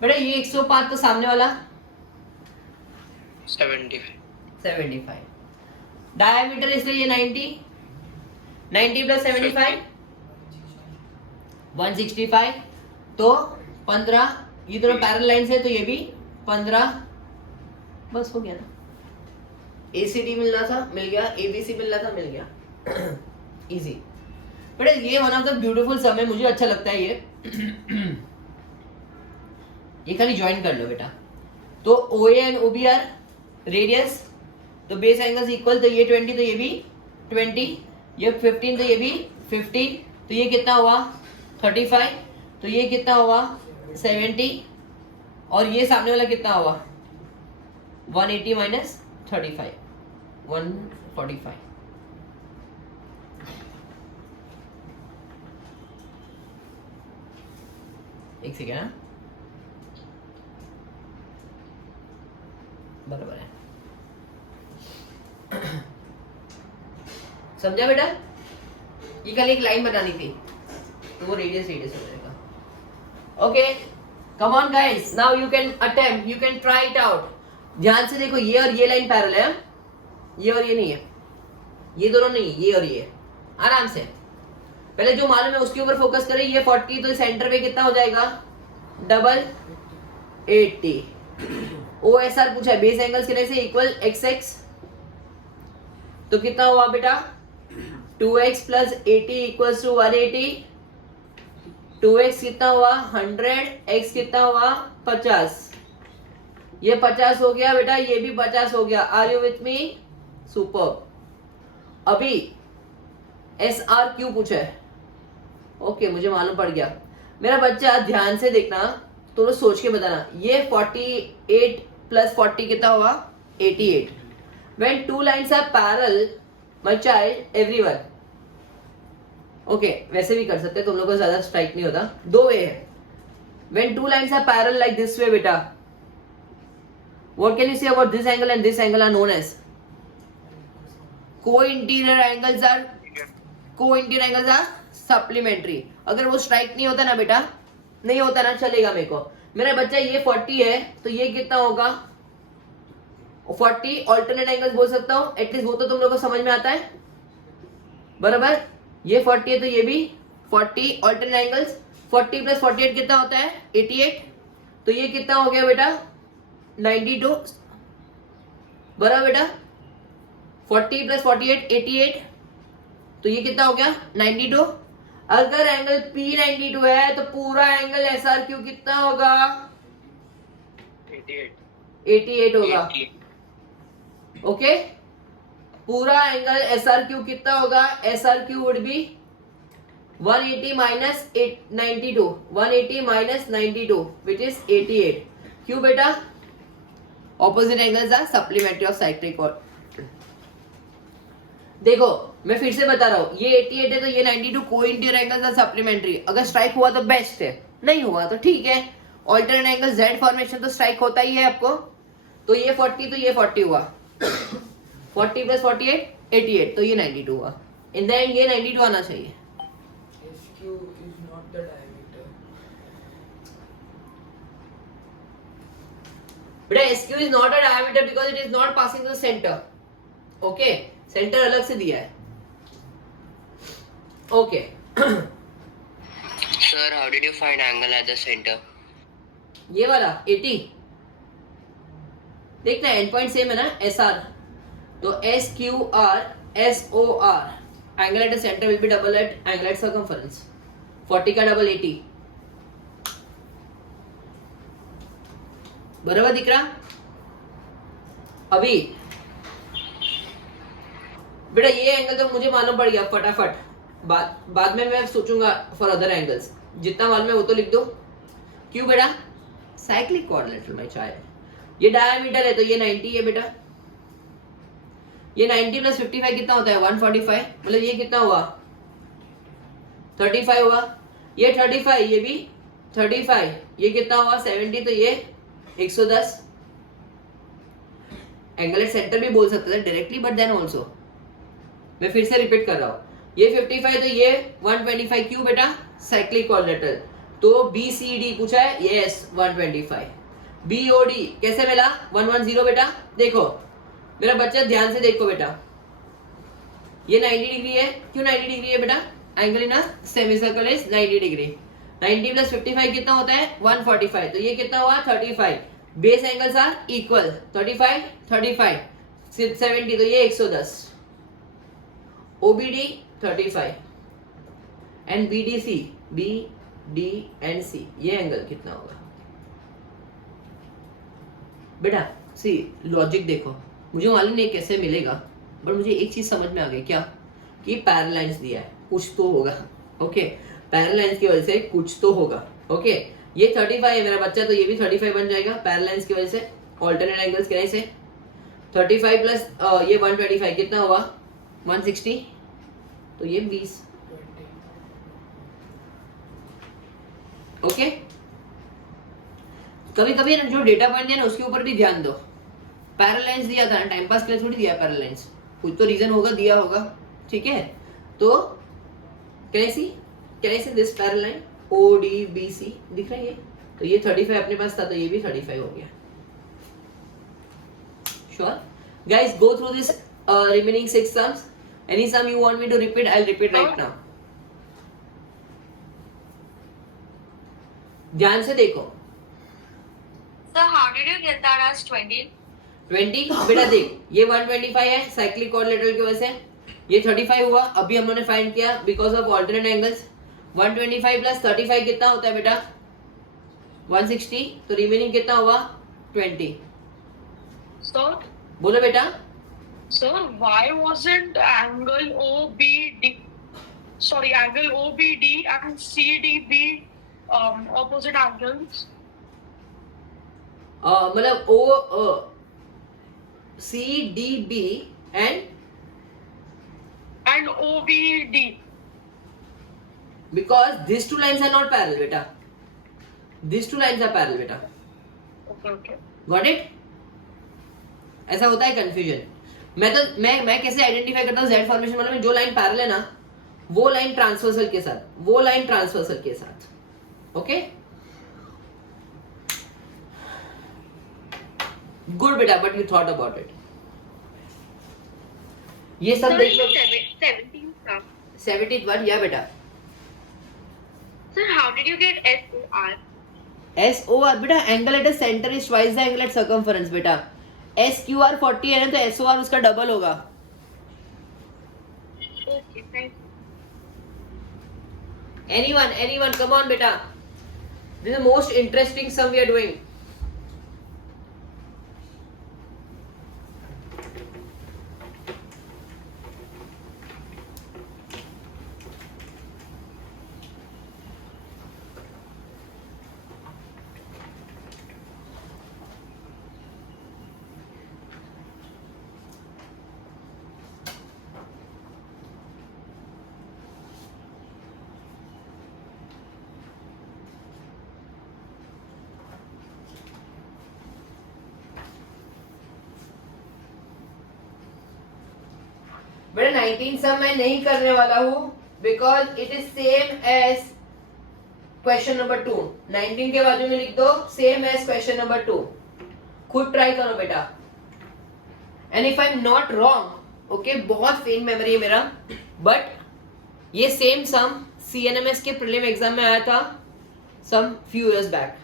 बेटा ये 105 तो सामने वाला 75. 75. डायमीटर इसलिए ये 90 प्लस 75 165. तो 15. ये दोनों पैरेलल लाइंस है तो ये भी 15. बस हो गया ना. ACD मिलना था मिल गया, ABC मिलना था मिल गया. इजी. बेटा ये वन ऑफ द ब्यूटीफुल सम है, मुझे अच्छा लगता है ये खाली ज्वाइन कर लो बेटा. तो OA and OB are radius तो बेस एंगल्स इक्वल, तो ये 20 तो ये भी 20, ये 15 तो ये भी 15, तो ये कितना हुआ 35, तो ये कितना हुआ 70, और ये सामने वाला कितना हुआ 180 माइनस 35 145। एक सेकेंड, हाँ बराबर है। समझा बेटा? ये कल एक लाइन बनानी थी तो वो रेडियस हो जाएगा। Okay, come on guys, now you can attempt, you can try it out. ध्यान से देखो, ये और ये लाइन पैरेलल है, ये और ये नहीं है, ये दोनों नहीं, ये और ये। आराम से पहले जो मालूम है उसके ऊपर फोकस करें। ये 40 तो सेंटर पे कितना हो जाएगा डबल 80। OSR पूछा है, बेस एंगल्स कितने से इक्वल XX, तो कितना हुआ बेटा 2x plus 80 equals to 180। 2x कितना हुआ 100, x कितना हुआ 50, ये 50 हो गया बेटा, ये भी 50 हो गया। Are you with me? Super. अभी SRQ पूछा है, ओके मुझे मालूम पड़ गया। मेरा बच्चा ध्यान से देखना, तो सोच के बताना। ये 48 प्लस 40 कितना हुआ 88। When two lines are parallel, my child, everyone. Okay, वैसे भी कर सकते हैं, तुम लोग को ज्यादा स्ट्राइक नहीं होता। दो वे है। When two lines are parallel like this way, बेटा, what can you say about this angle and this angle are known as? Co-interior angles are supplementary. अगर वो स्ट्राइक नहीं होता ना बेटा, नहीं होता ना, चलेगा मेरे को। मेरा बच्चा ये 40 है तो ये कितना होगा 40 ऑल्टरनेट एंगल्स बोल सकता हूँ, एटलीस्ट वो तो तुम लोग को समझ में आता है बराबर। ये 40 है तो ये भी 40 ऑल्टरनेट एंगल्स। 40 प्लस 48 कितना होता है 88, तो ये कितना हो गया बेटा 92 बराबर बेटा। 40 प्लस 48 88, तो ये कितना हो गया 92। अगर एंगल P92 है तो पूरा एंगल SRQ कितना होगा 88 होगा। ओके, पूरा एंगल SRQ कितना होगा, SRQ would be 180 minus 92, 180 minus 92 which is 88। क्यों बेटा? Opposite angles are supplementary of cyclic कोण। देखो मैं फिर से बता रहा हूं, ये 88 है तो ये 92, को-इंटीरियर एंगल्स आर सप्लीमेंट्री। अगर स्ट्राइक हुआ तो बेस्ट है, नहीं हुआ तो ठीक है। ऑल्टरनेट एंगल Z फॉर्मेशन तो स्ट्राइक होता ही है आपको। तो ये 40 तो ये 40 हुआ 40 प्लस 48 88, तो ये 92 हुआ। इन द एंड ये 92 आना चाहिए। SQ is not the diameter. बेटा SQ is not a diameter because it is not passing through the center. Okay, centre अलग से दिया है। Okay Sir, how did you find angle at the center? ये वाला 80 देखना, एंड पॉइंट सेम है ना SR, तो SQR SOR angle at the centre will be double at angle at circumference. 40 का डबल 80 बराबर दिख रहा। अभी बेटा ये एंगल तो मुझे मालूम पड़ गया फटाफट, बाद में मैं सोचूंगा फॉर अदर एंगल्स। जितना मालूम है वो तो लिख दो। क्यों बेटा? Cyclic coordinator my child. ये डायमीटर है तो ये 90 है बेटा। ये 90 प्लस 55 कितना होता है 145, मतलब ये कितना हुआ 35 हुआ। ये 35, ये भी 35, ये कितना हुआ 70, तो ये 110। एंगल एट सेंटर भी बोल सकते थे डायरेक्टली, बट देन ऑल्सो मैं फिर से रिपीट कर रहा हूं, ये 55 तो ये 125। क्यों बेटा? Cyclic coordinator. तो BCD पूछा है, यस 125। BOD कैसे मिला 110 बेटा। देखो मेरा बच्चा ध्यान से देखो बेटा, ये 90 डिग्री है। क्यों 90 डिग्री है बेटा? Angle in a semicircle is 90 degree. 90 plus 55 कितना होता है 145, तो ये कितना हुआ 35। बेस एंगल्स आर इक्वल 35 35 70, तो ये 110। OBD 35 and BDC BD and C, ये एंगल कितना होगा बेटा? सी लॉजिक देखो, मुझे मालूम नहीं कैसे मिलेगा, बट मुझे एक चीज समझ में आ गई, क्या कि पैरालाइंस दिया है, कुछ तो होगा। ओके, पैरालाइंस की वजह से कुछ तो होगा। ओके, ये 35 है मेरा बच्चा, तो ये भी 35 बन जाएगा पैरालाइंस की वजह से। ऑल्टरनेट एंगल्स कैसे 35 प्लस ये 125 कितना हुआ 160, तो ये 20। 20. ओके, कभी कभी जो डेटा पॉइंट दिया ना उसके ऊपर भी ध्यान दो। पैरालाइंस दिया था ना, टाइम पास के लिए थोड़ी दिया पैरालाइंस, कुछ तो रीजन होगा, दिया होगा। ठीक है, तो कैन आई सी दिस पैरालाइन ODBC दिख रहा है ये, तो ये 35 अपने पास था, तो ये भी 35 हो गया। Sure guys, go through this remaining 6 sums. Any sum you want me to repeat, I'll repeat right now. ध्यान से देखो। Sir, how did you get that as 20? 20 बेटा देख, ये 125 है साइक्लिक कोऑर्डिनेटर की वजह से, ये 35 हुआ। अभी हमने फाइंड किया because of alternate angles. 125 plus 35 कितना होता है बेटा 160, तो रिमेनिंग कितना हुआ 20। Sir, बोलो बेटा। sir, why wasn't angle OBD and CDB opposite angles? मतलब O CDB and OBD. because these two lines are not parallel बेटा, these two lines are parallel बेटा। Okay. Got it? ऐसा होता है कंफ्यूजन। मैं कैसे आइडेंटिफाई करता हूँ Z फॉर्मेशन वाला में, जो लाइन पैरेलल है ना वो लाइन ट्रांसवर्सल के साथ, वो लाइन ट्रांसवर्सल के साथ। ओके, गुड बेटा, but you thought about it. ये सब देख लो। 17th. 17th वन, या बेटा Sir, how did you get SOR? SOR बेटा, angle at a centre is twice the angle at circumference बेटा। SQR 40 है ना, तो SOR उसका डबल होगा। Okay, thank you. Anyone, come on beta. This is the most interesting sum we are doing. बेटा 19 सम मैं नहीं करने वाला हूँ because it is same as question number 2। 19 के बाजू में लिख दो सेम एज क्वेश्चन नंबर 2। खुद ट्राई करो बेटा। And if I am not wrong, okay, बहुत फेन मेमोरी है मेरा, बट ये सेम सम CNMS के प्रीलिम एग्जाम में आया था सम फ्यू इयर्स बैक।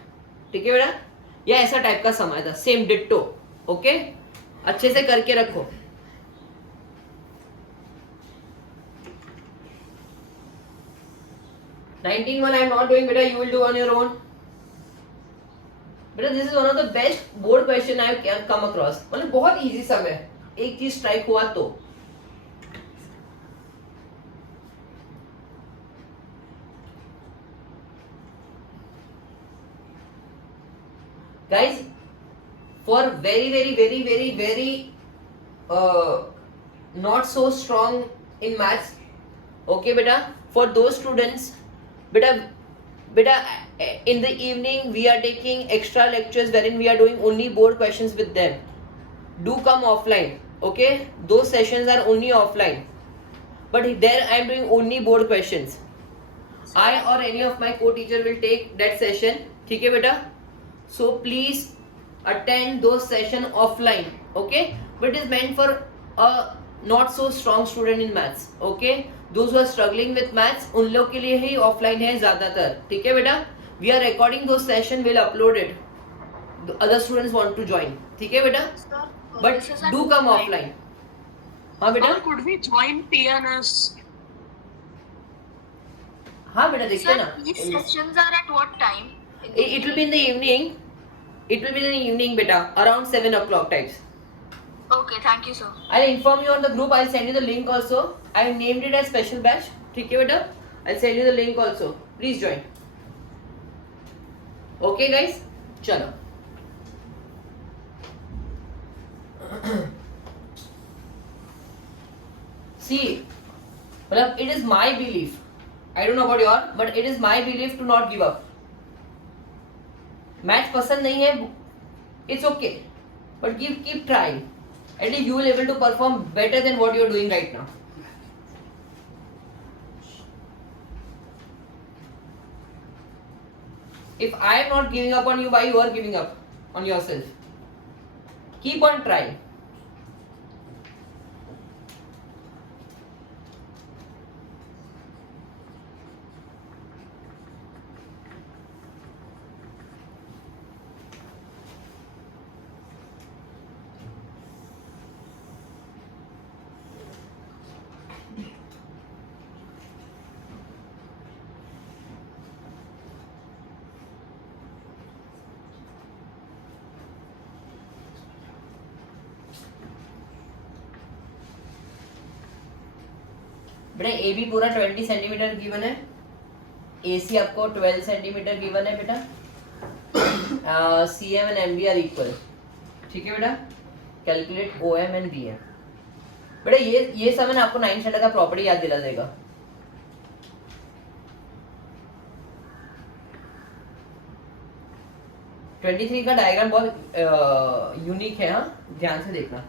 ठीक है बेटा, या ऐसा टाइप का सम आया था, सेम डिट्टो। ओके, अच्छे से करके रखो। Nineteen one I am not doing, beta. You will do on your own. Beta, this is one of the best board question I have come across. मतलब बहुत easy सम है, एक चीज स्ट्राइक हुआ तो। Guys, for very not so strong in maths, okay beta, for those students, beta, in the evening we are taking extra lectures wherein we are doing only board questions with them. Do come offline, okay? Those sessions are only offline, but there I am doing only board questions. I or any of my co-teacher will take that session, ठीक है बेटा? So please attend those session offline, okay? But it is meant for a not so strong student in maths, okay? Those who are struggling with maths, उन लोग के लिए ही offline है ज्यादातर। ठीक है बेटा, we are recording those session, will upload it. The other students want to join, ठीक है बेटा, but do come offline. हाँ बेटा, Or could we join PNS? हाँ बेटा देखते ना। These sessions are at what time? It will be in the evening. It will be in the evening बेटा, around 7 o'clock types. Okay, thank you, sir. I'll inform you on the group. I'll send you the link also. I named it as special batch. ठीक है बेटा? I'll send you the link also. Please join. Okay guys? चलो. See, मतलब it is my belief. I don't know about your, but it is my belief to not give up. Match पसंद नहीं है, it's okay, but keep trying. At least you will able to perform better than what you are doing right now. If I am not giving up on you, why you are giving up on yourself? Keep on trying. बेटा A B पूरा 20 centimetre given है, ए सी आपको 12 centimetre given है बेटा, C M and M B are equal. ठीक है बेटा? Calculate O M and B M. बेटा ये सब है ना आपको 9 स्टैंडर्ड का प्रॉपर्टी याद दिला देगा. uh, 23 का डायग्राम बहुत यूनिक है. हाँ, ध्यान से देखना.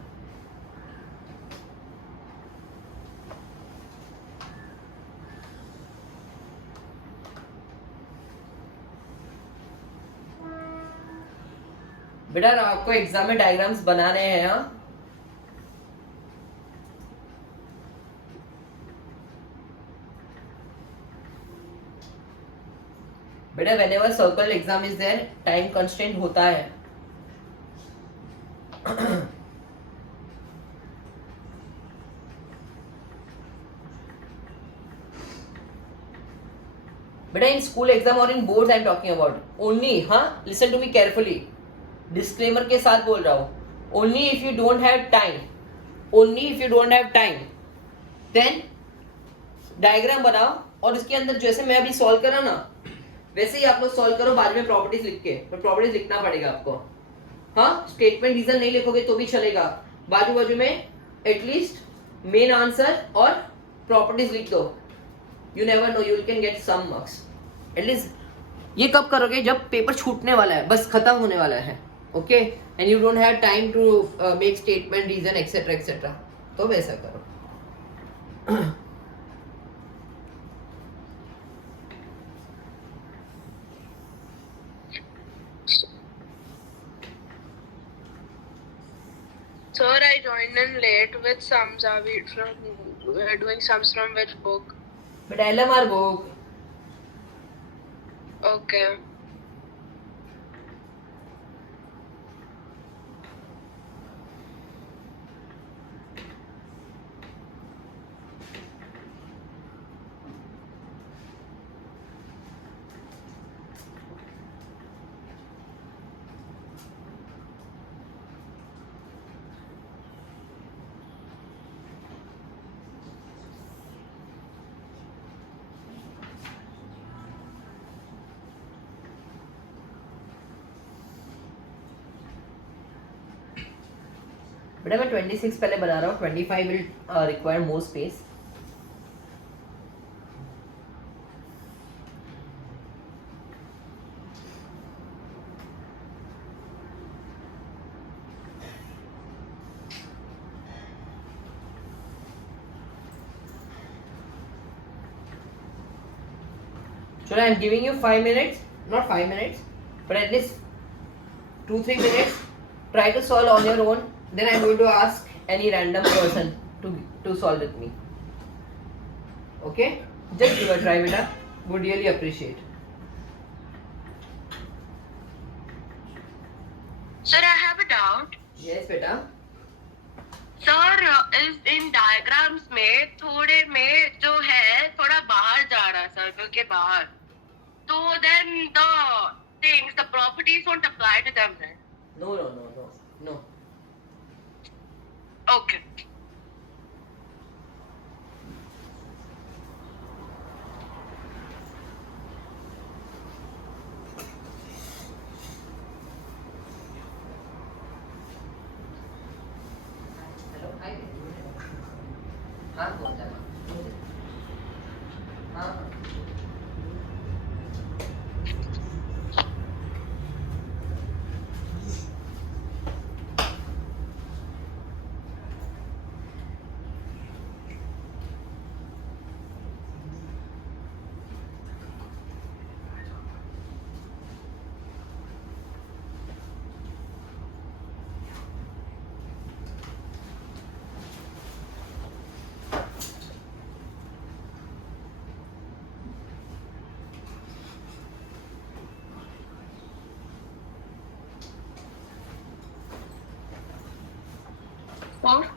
बेटा आपको एग्जाम में डायग्राम्स बनाने हैं. हाँ, बेटा whenever circle exam is there, time constraint होता है. बेटा इन स्कूल एग्जाम और in boards I am talking about only. हाँ, listen to me carefully. Disclaimer के साथ बोल रहा हूं. Only if you don't have time, only if you don't have time, then diagram बनाओ और इसके अंदर जैसे मैं अभी सॉल्व करा ना वैसे ही आप लोग सॉल्व करो. बाद में प्रॉपर्टीज लिख के, तो प्रॉपर्टीज लिखना पड़ेगा आपको. हाँ, स्टेटमेंट रीजन नहीं लिखोगे तो भी चलेगा. बाजू बाजू में एटलीस्ट मेन आंसर और प्रॉपर्टीज लिख दो. You never know, you can get some marks at least. ये कब करोगे? जब पेपर छूटने वाला है, बस खत्म होने वाला है. Okay, and you don't have time to make statement reason etcetera etcetera, तो वैसा करो. Sir, I joined in late with sums. We're doing sums from which book? But LMR book. Okay. बेटा मैं 26 पहले बना रहा हूँ. 25 will require more space. So I am giving you 5 minutes, not 5 minutes, but at least 2-3 minutes. Try to solve on your own. Then I am going to ask any random person to solve with me. Okay? Just give a try, beta. Would really appreciate. Sir, I have a doubt. Yes, beta. Sir इस इन diagrams में थोड़े में जो है थोड़ा बाहर जा रहा है सर्कल के बाहर, तो then the things the properties won't apply to them. No. Okay. Hello hi हाँ बोलता है हाँ Sir,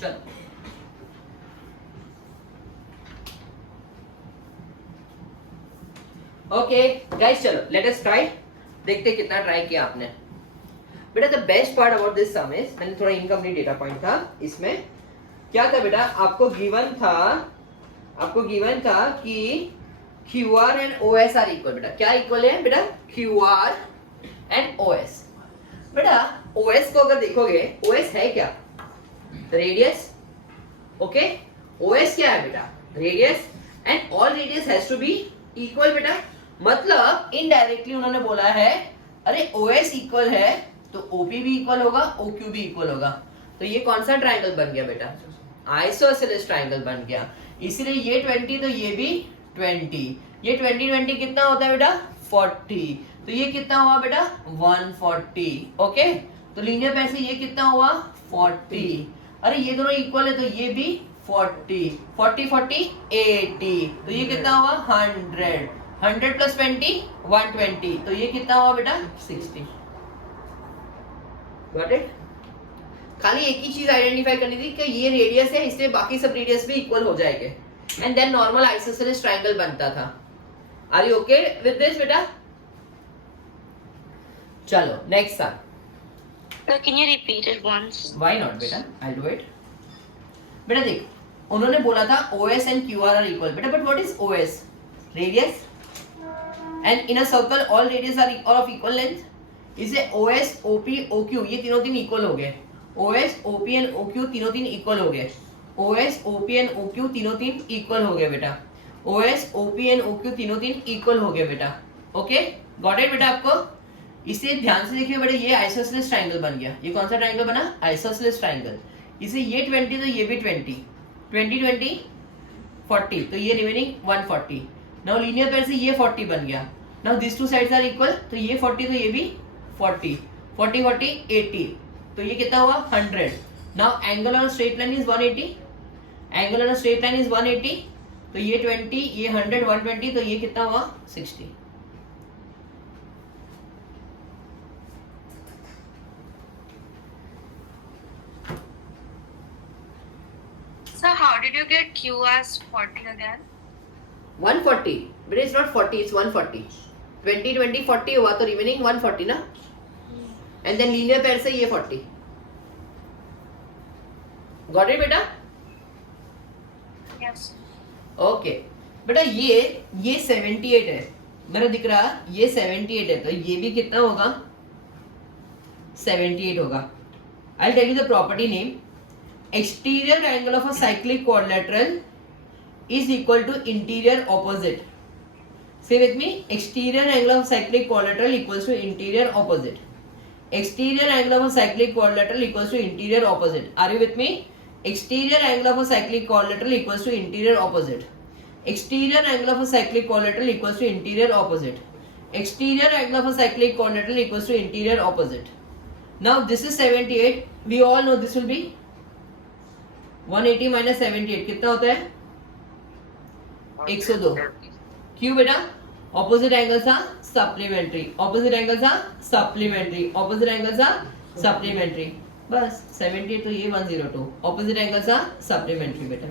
चल ओके गाइस चलो लेट अस ट्राई देखते कितना ट्राई किया आपने बेटा the best part about this sum is मैंने थोड़ा इनकम्प्लीट डेटा पॉइंट था इसमें क्या था बेटा आपको गिवन था कि QR and OS are equal बेटा क्या इक्वल है बेटा QR एंड OS बेटा OS को अगर देखोगे OS है क्या रेडियस ओके OS क्या है बेटा radius and all radius has to be equal बेटा मतलब इनडायरेक्टली उन्होंने बोला है अरे OS इक्वल है तो OP भी इक्वल होगा OQ भी इक्वल होगा तो ये कौन सा ट्रायंगल बन गया बेटा आइसोसेलेस ट्रायंगल बन गया इसीलिए ये 20 तो ये भी 20 ये 20 कितना होता है बेटा 40 तो ये कितना हुआ बेटा 140 ओके तो लीनियर पैर से ये कितना हुआ 40 अरे ये दोनों इक्वल है तो ये भी 40 40 40 80 तो ये कितना हुआ 100 प्लस 20 120 तो ये कितना हुआ बेटा 60 गॉट इट खाली एक ही चीज आइडेंटिफाई करनी थी कि ये रेडियस है इसलिए बाकी सब रेडियस भी इक्वल हो जाएंगे and then normal isosceles triangle बनता था are you okay with this बेटा चलो नेक्स्ट सा sir, can you repeat it once? Why not बेटा आई डू इट बेटा देख उन्होंने बोला था OS and QR are equal बेटा but what is OS radius and in a circle all radius are of equal length इसे OS OP OQ ये तीनों तीन इक्वल हो गए OS OP एंड OQ तीनों तीन इक्वल हो गए OS OP एंड OQ तीनों तीन इक्वल हो गए बेटा OS, OP एंड OQ तीनों तीन इक्वल हो गए बेटा. ओके, गॉट इट बेटा आपको. इसे ध्यान से देखिए बेटा, ये आइसोसेलेस ट्रायंगल बन गया. ये कौन सा ट्रायंगल बना? Isosceles triangle. इसे ये 20 तो ये भी 20, 20 20 40, तो ये रिमेनिंग 140. नाउ लीनियर पेयर से ये 40 बन गया. Now this two sides are equal, तो ये 40 तो ये भी 40, 40 40 80, तो ये कितना हुआ 100. Now angle on straight line is 180, angle on straight line is 180, तो ये 20, ये 100, 120, तो ये कितना हुआ 60. Sir, how did you get Q as 40 again? 140, but it's not 40, it's 140. 20 20 40 हुआ तो रिमेनिंग 140 ना. एंड देन लीनियर पेयर से ये 40. गॉट इट बेटा? Yes. ओके बेटा, ये 78 है मेरा दिख रहा, ये 78 है, तो ये भी कितना होगा 78 होगा. I tell you the property name. Exterior angle of a cyclic quadrilateral is equal to interior opposite. Say with me, exterior angle of cyclic quadrilateral equals to interior opposite. Exterior angle of a cyclic quadrilateral equals to interior opposite. Are you with me? Exterior angle of a cyclic quadrilateral equals to interior opposite. Exterior angle of a cyclic quadrilateral equals to interior opposite. Exterior angle of a cyclic quadrilateral equals to interior opposite. Now this is 78. We all know this will be 180 minus 78. कितना होता है 102. क्यों बेटा? Opposite angle था supplementary, opposite angle था supplementary, opposite angle था supplementary. बस 78 तो ये 102, ऑपोजिट एंगल था सप्लीमेंट्री बेटा.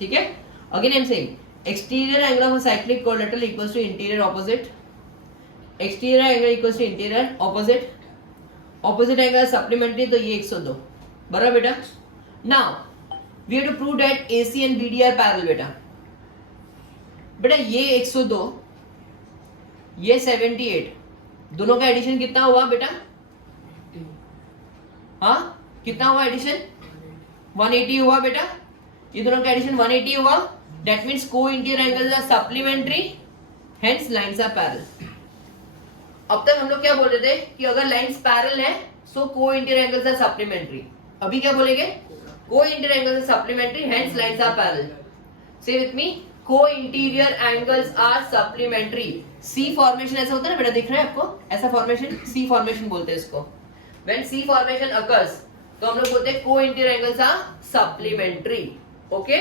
ठीक है. Again I am saying exterior angle of a cyclic quadrilateral equals to interior opposite. Exterior angle equals to interior opposite. Opposite angle supplementary, तो ये 102. बराबर बेटा. Now we have to prove that AC and BD are parallel बेटा. बेटा ये 102, ये 78, दोनों का एडिशन कितना हुआ बेटा? हाँ, कितना हुआ एडिशन? 180 हुआ बेटा. ये दोनों का एडिशन 180 हुआ. दैट मींस को interior angles are supplementary, hence lines are parallel. अब तक हम लोग क्या बोल रहे थे कि अगर लाइंस पैरेलल है सो को इंटीरियर एंगल्स आर सप्लीमेंट्री. अभी क्या बोलेंगे? को interior angles are supplementary, hence lines are parallel. Say with me, co-interior angles are supplementary. C formation ऐसा होता है ना बेटा, दिख रहा है आपको ऐसा फॉर्मेशन? C formation बोलते हैं इसको. When C formation occurs, तो हम लोग बोलते हैं co-interior angles are supplementary. Okay?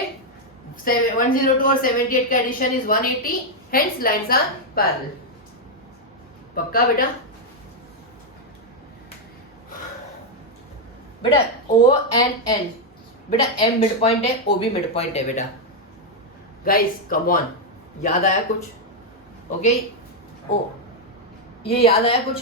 102 और 78 का addition is 180, hence lines are parallel. पक्का बेटा? बेटा O and N, बेटा M मिड पॉइंट है, O भी मिड पॉइंट है बेटा. गाइस कम ऑन, याद आया कुछ? ओके. ओ ये याद आया कुछ?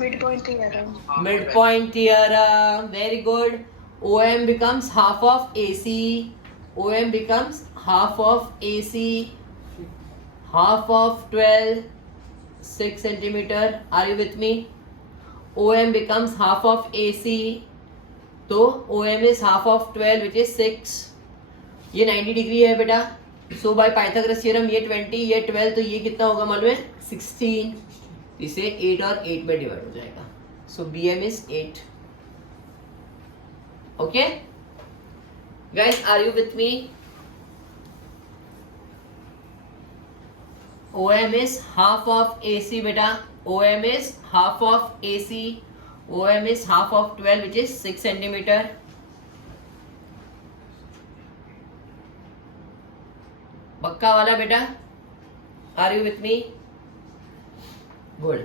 Midpoint theorem. Mid point theorem. Very good. OM becomes half of AC. OM becomes half of AC. Half of 12, 6 centimeter. Are you with me? OM becomes half of AC. तो OM is half of 12 which is 6. ये 90 degree है बेटा. सो by Pythagoras theorem ये 20, ये 12, तो ये कितना होगा मालूम है? 16. इसे 8 और 8 में डिवाइड हो जाएगा. So BM is 8. Okay guys, are you with me? OM is half of AC बेटा. OM is half of AC. OM is half of 12 which is 6 centimetre. पक्का वाला बेटा? Are you with me? Good.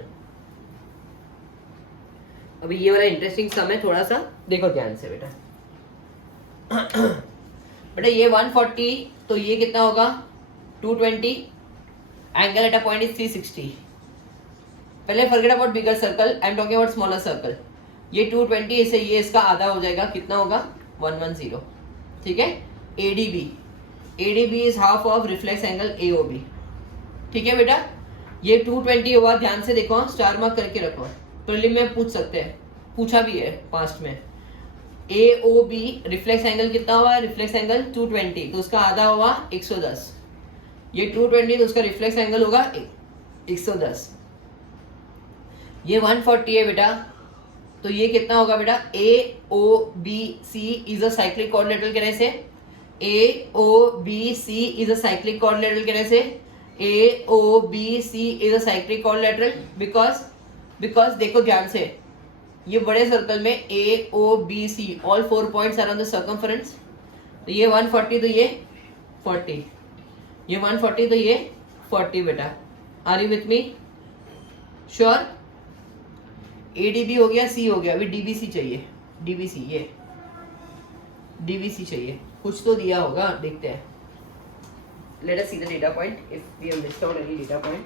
अभी ये वाला interesting sum है, थोड़ा सा देखो ध्यान से बेटा. बेटा ये 140, तो ये कितना होगा 220. Angle at a point is 360. पहले forget about bigger circle, I am talking about smaller circle. ये 220 इसे ये इसका आधा हो जाएगा, कितना होगा 110. ठीक है. ADB is half of reflex angle AOB. ठीक है बेटा. ये 220 हुआ. ध्यान से देखो, स्टार मार्क करके रखो. प्रीलिम में पूछ सकते हैं, पूछा भी है पास्ट में. AOB रिफ्लेक्स एंगल कितना हुआ? रिफ्लेक्स एंगल 220, तो उसका आधा हुआ 110। ये 220 तो उसका रिफ्लेक्स एंगल होगा 110। ये 140 है बेटा, तो ये कितना होगा बेटा? AOBC is a cyclic coordinator कहने से, AOBC is a cyclic coordinator कहने से, AOBC is a cyclic coordinator because देखो ध्यान से, ये बड़े सर्कल में AOBC all 4 points are on the circumference, तो ये 140 तो ये 40, ये 140 तो ये 40 बेटा। Are you with me? Sure? ADB हो गया, C हो गया, अभी DBC चाहिए, DBC ये DBC चाहिए, कुछ तो दिया होगा, देखते हैं। Let us see the data point if we have missed out any data point.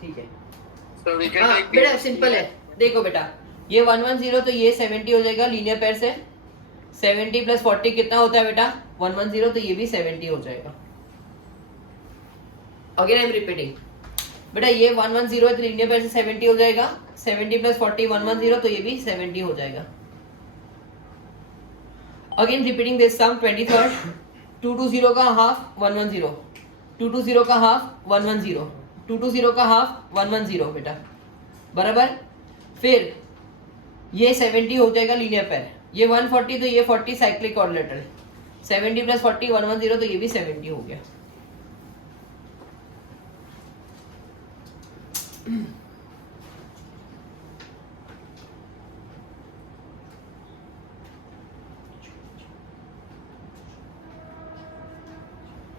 ठीक है, So we can हाँ take बेटा the- सिंपल है, देखो बेटा ये 110 तो ये 70 हो जाएगा लीनियर पेयर से, 70 प्लस 40 कितना होता है बेटा? 110, तो ये भी 70 हो जाएगा। अगेन आई एम रिपीटिंग बेटा, ये 110 है तो लीनियर पेयर से 70 हो जाएगा, 70 प्लस 40 110, तो ये भी 70 हो जाएगा। Again repeating this some 23rd, 220 का हाफ 110, 220 का हाफ 110, 220 का हाफ 110 बेटा, बराबर। फिर ये 70 हो जाएगा लीनियर पेयर, ये 140 तो ये 40 साइक्लिक कोऑर्डिनेटर, 70 प्लस 40 110, तो ये भी 70 हो गया।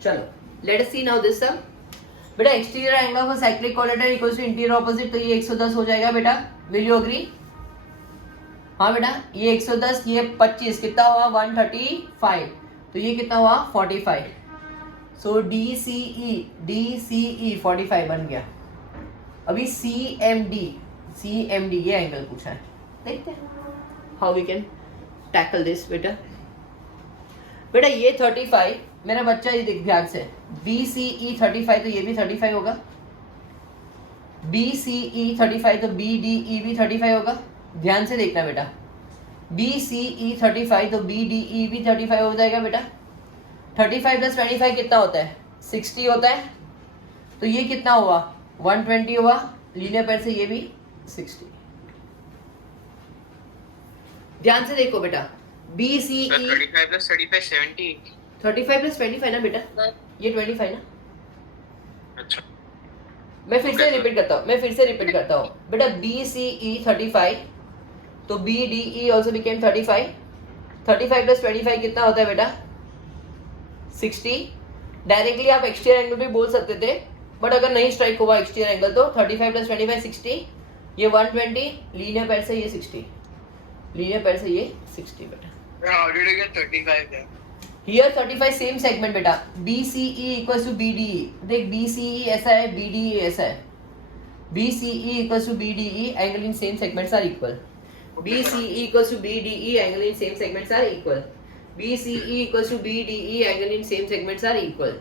चलो let us see now this sum बेटा, exterior angle of a cyclic coordinator equals to interior opposite, तो ये 110 हो जाएगा बेटा, विल यू एग्री? हाँ बेटा, ये 110, ये 25 कितना हुआ? 135, तो ये कितना हुआ? 45, सो DCE 45 बन गया। अभी CMD ये एंगल पूछा है, देखते हैं how we can tackle this बेटा। बेटा ये 35, मेरा बच्चा ये देख ध्यान से, BCE 35 तो ये भी 35 होगा, BCE 35 तो BDE भी 35 होगा, ध्यान से देखना बेटा, BCE 35 तो BDE भी 35 हो जाएगा बेटा। 35 प्लस 25 कितना होता है? 60 होता है, तो ये कितना हुआ? 120 हुआ, लीनियर पेयर से ये भी 60। ध्यान से देखो बेटा, BCE 35 plus 35 70. 35 प्लस 25 ना बेटा, ये 25 ना। अच्छा, मैं फिर से रिपीट करता हूँ बेटा, BCE 35 तो BDE also became 35, 35 प्लस 25 कितना होता है बेटा? 60। डायरेक्टली आप एक्सटीरियर एंगल भी बोल सकते थे, बट अगर नहीं स्ट्राइक हुआ एक्सटीरियर एंगल तो 35 प्लस 25 60, ये 120, लीनियर पेयर से ये 60, लीनियर पेयर से ये 60 बेटा। How did you get 35 there? Here 35 same segment बेटा, BCE इक्वल्स टू BDE, देख BCE ऐसा है, BDE ऐसा है, BCE equals to BDE, angle in same segments are equal, BCE equals to BDE, angle in same segments are equal, BCE equals to BDE, angle in same segments are equal,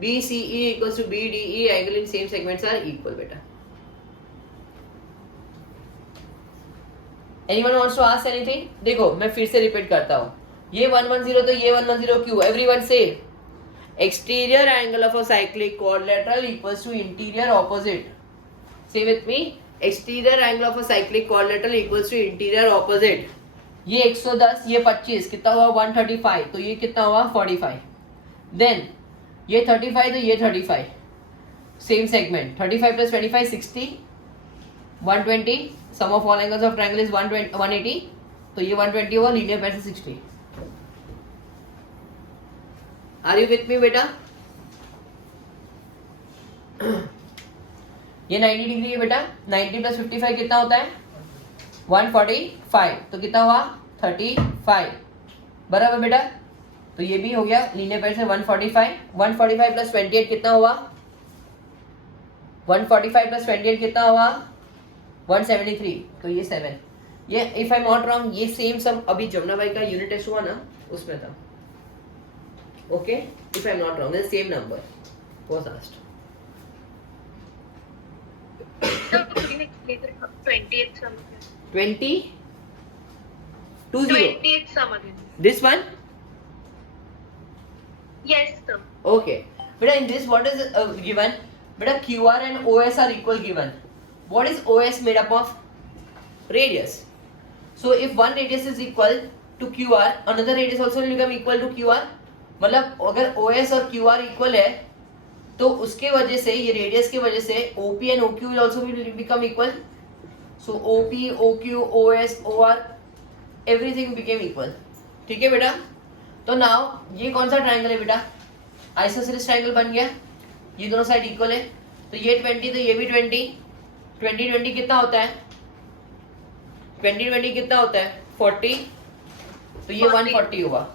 BCE equals to BDE, angle in same segments are equal बेटा। Anyone wants to ask anything? देखो मैं फिर से repeat करता हूँ, ये 110 तो ये 110 क्यों? Everyone say exterior angle of a cyclic coordinator equals to interior opposite, say with me, exterior angle of a cyclic coordinator equals to interior opposite. ये 110, ये 25 कितना हुआ? 135, तो ये कितना हुआ? 45। देन ये 35 तो ये 35, same segment, 35 plus 25 60, 120, sum of all angles of triangle is 180, तो ये 120 हुआ, लीनियर पेयर से 60। आर यू विथ मी बेटा? ये 90 डिग्री है बेटा, 90 प्लस 55 कितना होता है? 145, तो कितना हुआ? 35, बराबर बेटा। तो ये भी हो गया लीनियर पेयर से 145, 145 प्लस 28 कितना हुआ? 145 प्लस 28 कितना हुआ? 173, तो ये 7। ये if I am not wrong, ये सेम सम अभी जमुना भाई का यूनिट टेस्ट हुआ ना, उसमें था। Okay, if I am not wrong, the same number was asked. 28th something. 20 20 28th something. this one. Yes, sir. Okay. Beta, in this what is given? Beta, QR and OS are equal given. What is OS made up of? Radius. So if one radius is equal to QR, another radius also will become equal to QR. मतलब अगर OS और QR equal है तो उसके वजह से ये radius की वजह से OP and OQ will also become equal. So OP, OQ, OS, OR everything became equal. ठीक है बेटा? तो नाउ ये कौन सा ट्रायंगल है बेटा? आइसोसेलेस ट्रायंगल बन गया. ये दोनों साइड इक्वल है तो ये 20 तो ये भी 20. 20 20 कितना होता है? 20 20 कितना होता है? 40. तो ये 140 हुआ.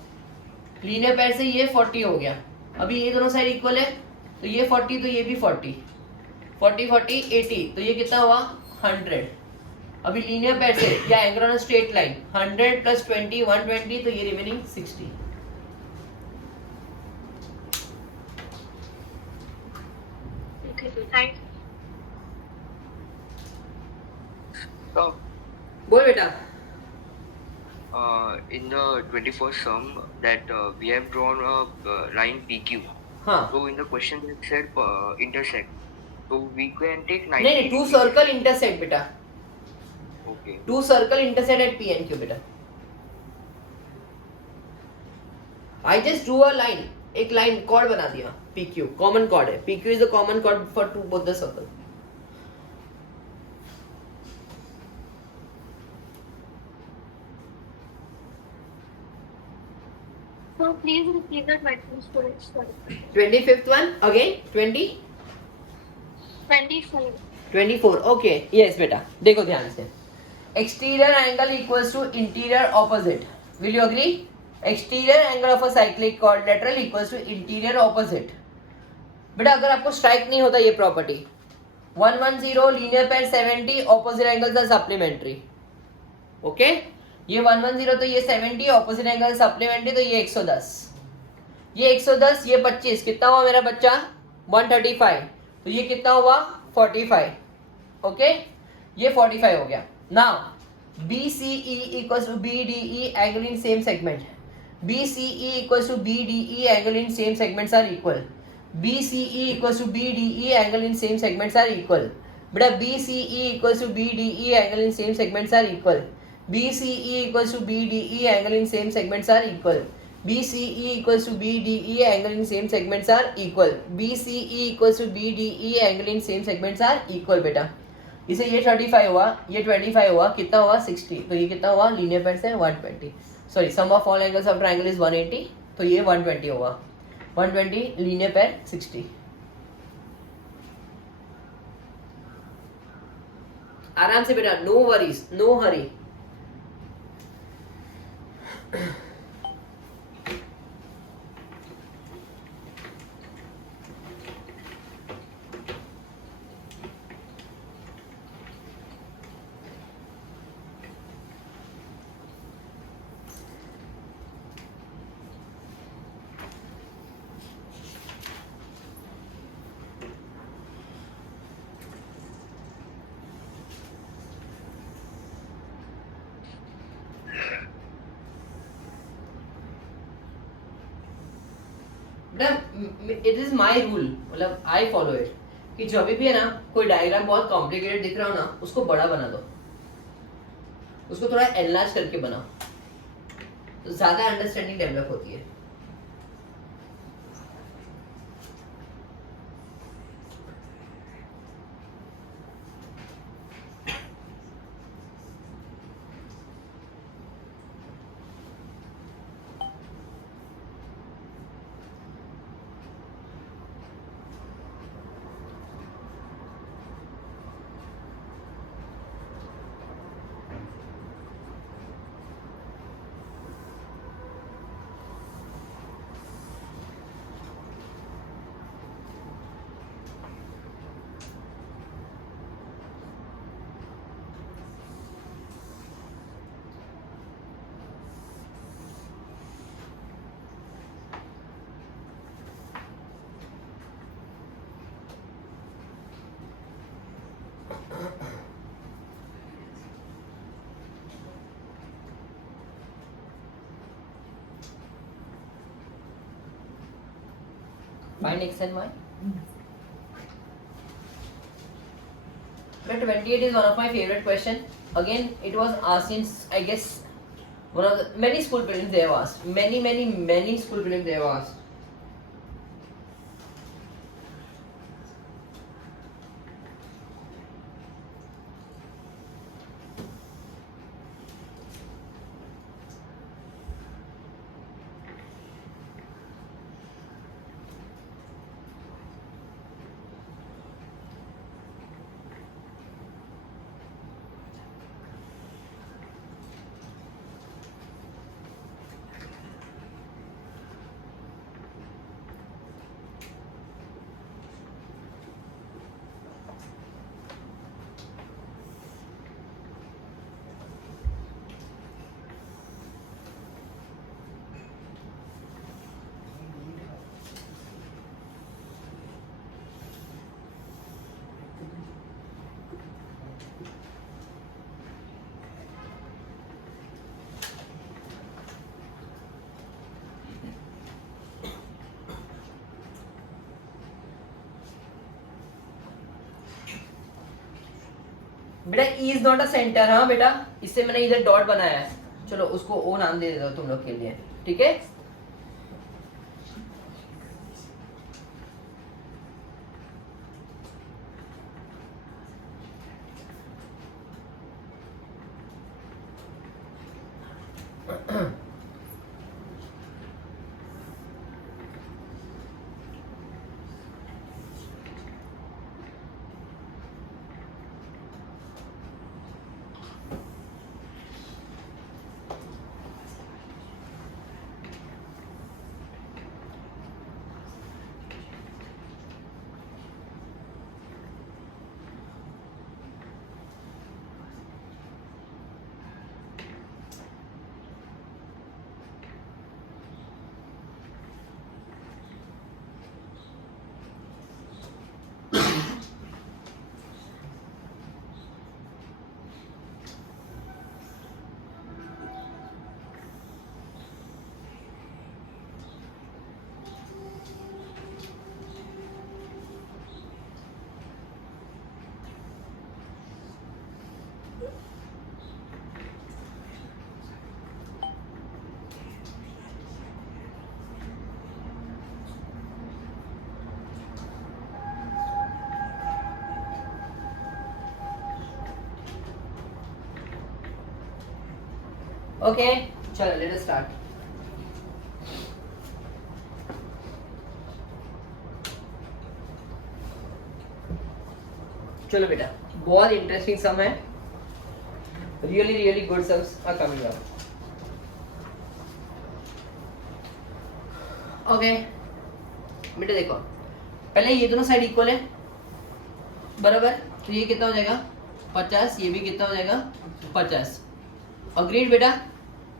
लीनियर पैर से ये 40 हो गया. अभी ये दोनों साइड इक्वल है तो ये 40 तो ये भी 40. 40 40 80 तो ये कितना हुआ? 100. अभी लीनियर पैर से या angle on straight line 100 plus 20 120 तो ये remaining 60. Okay, sir. Thanks. So, बोल बेटा. in the 21st sum that we have drawn a line PQ. हाँ. So in the question it said intersect. So we can take 90. नहीं two circle intersect बेटा. Okay. Two circle intersect at P and Q बेटा. I just drew a line. एक line chord बना दिया. P Q common chord है. P Q is the common chord for two both the circle. So please repeat the questions for it. Sorry. 25th one again 20 24. 24 okay yes बेटा. देखो ध्यान से. Exterior angle equals to interior opposite. Will you agree? Exterior angle of a cyclic quadrilateral equals to interior opposite. बेटा अगर आपको strike नहीं होता ये property 110 linear pair 70 opposite angles are supplementary. Okay ये 110 तो ये 70 ऑपोजिट एंगल सप्लीमेंट्री तो ये 110. ये 110 ये 25 कितना हुआ मेरा बच्चा? 135 तो ये कितना हुआ? 45. ओके ये 45 हो गया. Now BCE equals to BDE angle in same segment. BCE equals to BDE angle in same segments are equal. BCE equals to BDE angle in same segments are equal. बेटा BCE equals to BDE angle in same segments are equal. BCE equals to BDE angle in same segments are equal. BCE equals to BDE angle in same segments are equal. BCE equals to BDE angle in same segments are equal बेटा. इसे ये 35 हुआ ये 25 हुआ कितना हुआ? 60. तो ये कितना हुआ? लीनियर पेयर से 120. Sorry sum of all angles of triangle is 180 तो ये 120 हुआ. 120 लीनियर पेयर 60. आराम से बेटा. No worries no hurry. It is my rule. मतलब आई फॉलो इट कि जब भी है ना कोई डायग्राम बहुत कॉम्प्लिकेटेड दिख रहा हो ना उसको बड़ा बना दो. उसको थोड़ा एनलार्ज करके बनाओ तो ज्यादा अंडरस्टैंडिंग डेवलप होती है. Find x and y. But 28 is one of my favorite question. Again, it was asked in, I guess, one of the many school prelims they have asked. Many school prelims they have asked. बेटा E is not a centre, हाँ बेटा, इससे मैंने इधर dot बनाया है, चलो उसको ओ नाम दे देता हूँ तुम लोग के लिए, ठीक है। ओके चलो लेट अस स्टार्ट। चलो बेटा, बहुत इंटरेस्टिंग सम है, really good sums are coming up. Okay बेटा देखो, पहले ये दोनों साइड इक्वल है बराबर, तो ये कितना हो जाएगा 50, ये भी कितना हो जाएगा 50। अग्रीड बेटा,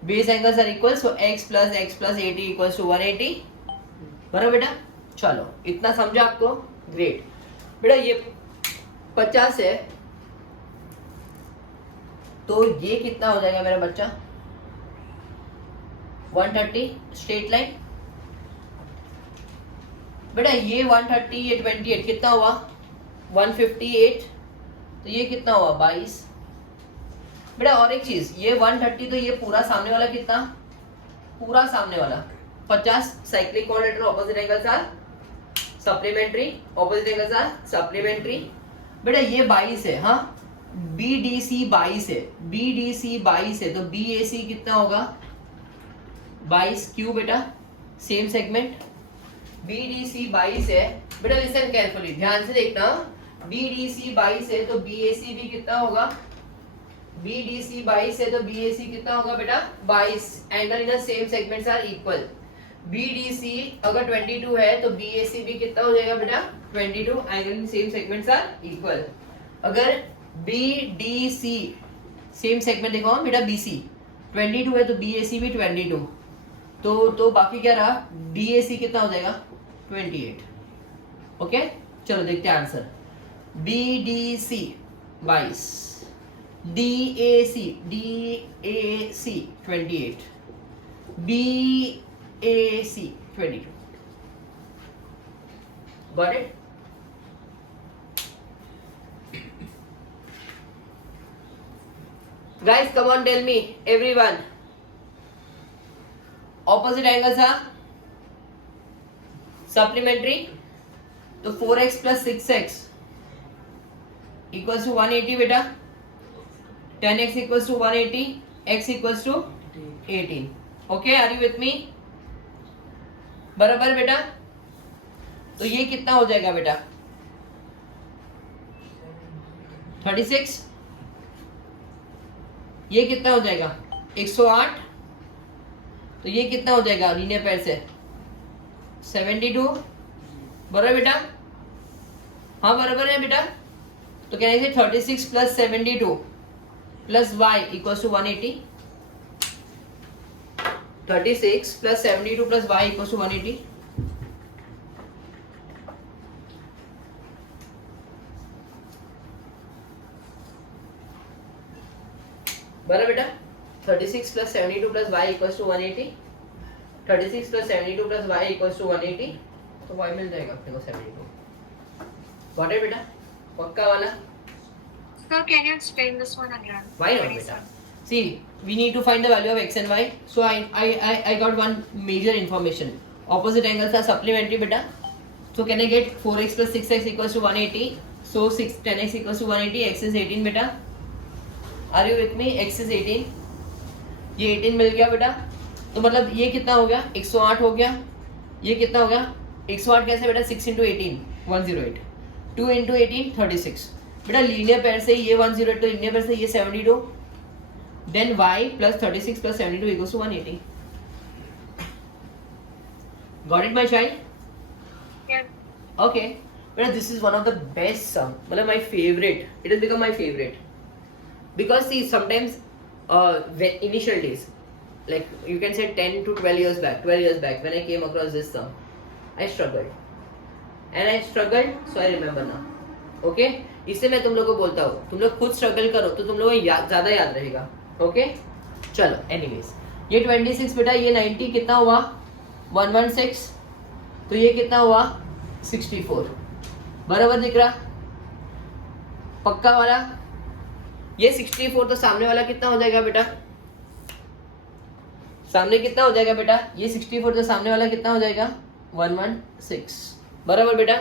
base angles are equal, so x plus 80 equals to 180 बराबर बेटा। चलो इतना समझा आपको, ग्रेट बेटा। ये 50 है तो ये कितना हो जाएगा मेरा बच्चा 130 स्ट्रेट लाइन बेटा। ये 130, ये 28 कितना हुआ 158, तो ये कितना हुआ 22 बेटा। और एक चीज, ये 130 तो ये पूरा सामने वाला कितना, पूरा सामने वाला 50 cyclic quadrilateral opposite angles are supplementary, opposite angles are supplementary बेटा। ये 22 है, हाँ BDC 22 है, BDC 22 है, तो BAC कितना होगा 22 क्यों बेटा, सेम सेगमेंट। BDC 22 है बेटा, लिसन केयरफुली, ध्यान से देखना, BDC 22 है तो BAC भी कितना होगा, BDC 22 है तो BAC कितना होगा बेटा 22। Angle in the same segments are equal. BDC अगर 22 है तो BAC भी कितना हो जाएगा बेटा 22, angle in same segments are equal. अगर BDC सेम सेगमेंट देखो बेटा, BC 22 है तो BAC भी 22, तो बाकी क्या रहा, DAC कितना हो जाएगा 28। ओके चलो देखते हैं answer. BDC 22, DAC 28, BAC 22। Got it? Guys, come on, tell me, everyone. Opposite angles are supplementary. तो 4x plus 6x equals to 180 बेटा. 10x equals to 180. X equals to 18. Okay, are you with me? बराबर बेटा. तो ये कितना हो जाएगा बेटा? 36. ये कितना हो जाएगा? 108. तो ये कितना हो जाएगा लीनियर पेयर से? 72. बराबर बेटा? हाँ बराबर है बेटा. तो क्या है 36 plus 72 plus y equals to 180. 36 plus 72 plus y equals to 180. बराबर बेटा. 36 plus 72 plus y equals to 180. 36 plus 72 plus y equals to 180. तो y मिल जाएगा अपने को 72. गॉट इट बेटा? पक्का वाला? Sir, can you explain this one again? Why not beta? See, we need to find the value of x and y. So I got one major information. Opposite angles are supplementary beta. So can I get 4x plus 6x equals to 180? So 10x equals to 180. X is 18 beta. Are you with me? X is 18. ये 18 मिल गया बेटा. तो मतलब ये कितना हो गया? 108 हो गया. ये कितना हो गया? 108 कैसे बेटा? 6 into 18 108. 2 into 18 36. बेटा लीनियर पेयर से ये 108 तो लीनियर पेयर से ये 72. Then y plus 36 plus 72 equals to 180. Got it my child? Yeah. Okay बेटा this is one of the best sum. मतलब my favourite. It has become my favourite because see sometimes initial days, like you can say 10 to 12 years back when I came across this sum, I struggled, so I remember now. Okay, इससे मैं तुम लोग को बोलता हूँ, तुम लोग खुद स्ट्रगल करो तो तुम लोग को ज़्यादा याद रहेगा. ओके चलो एनीवेज, ये 26 बेटा, ये 90 कितना हुआ? 116. तो ये कितना हुआ? 64. बराबर दिख रहा? पक्का वाला? ये 64 तो सामने वाला कितना हो जाएगा बेटा? सामने कितना हो जाएगा बेटा? ये 64 तो सामने वाला कितना हो जाएगा? 116. बराबर बेटा?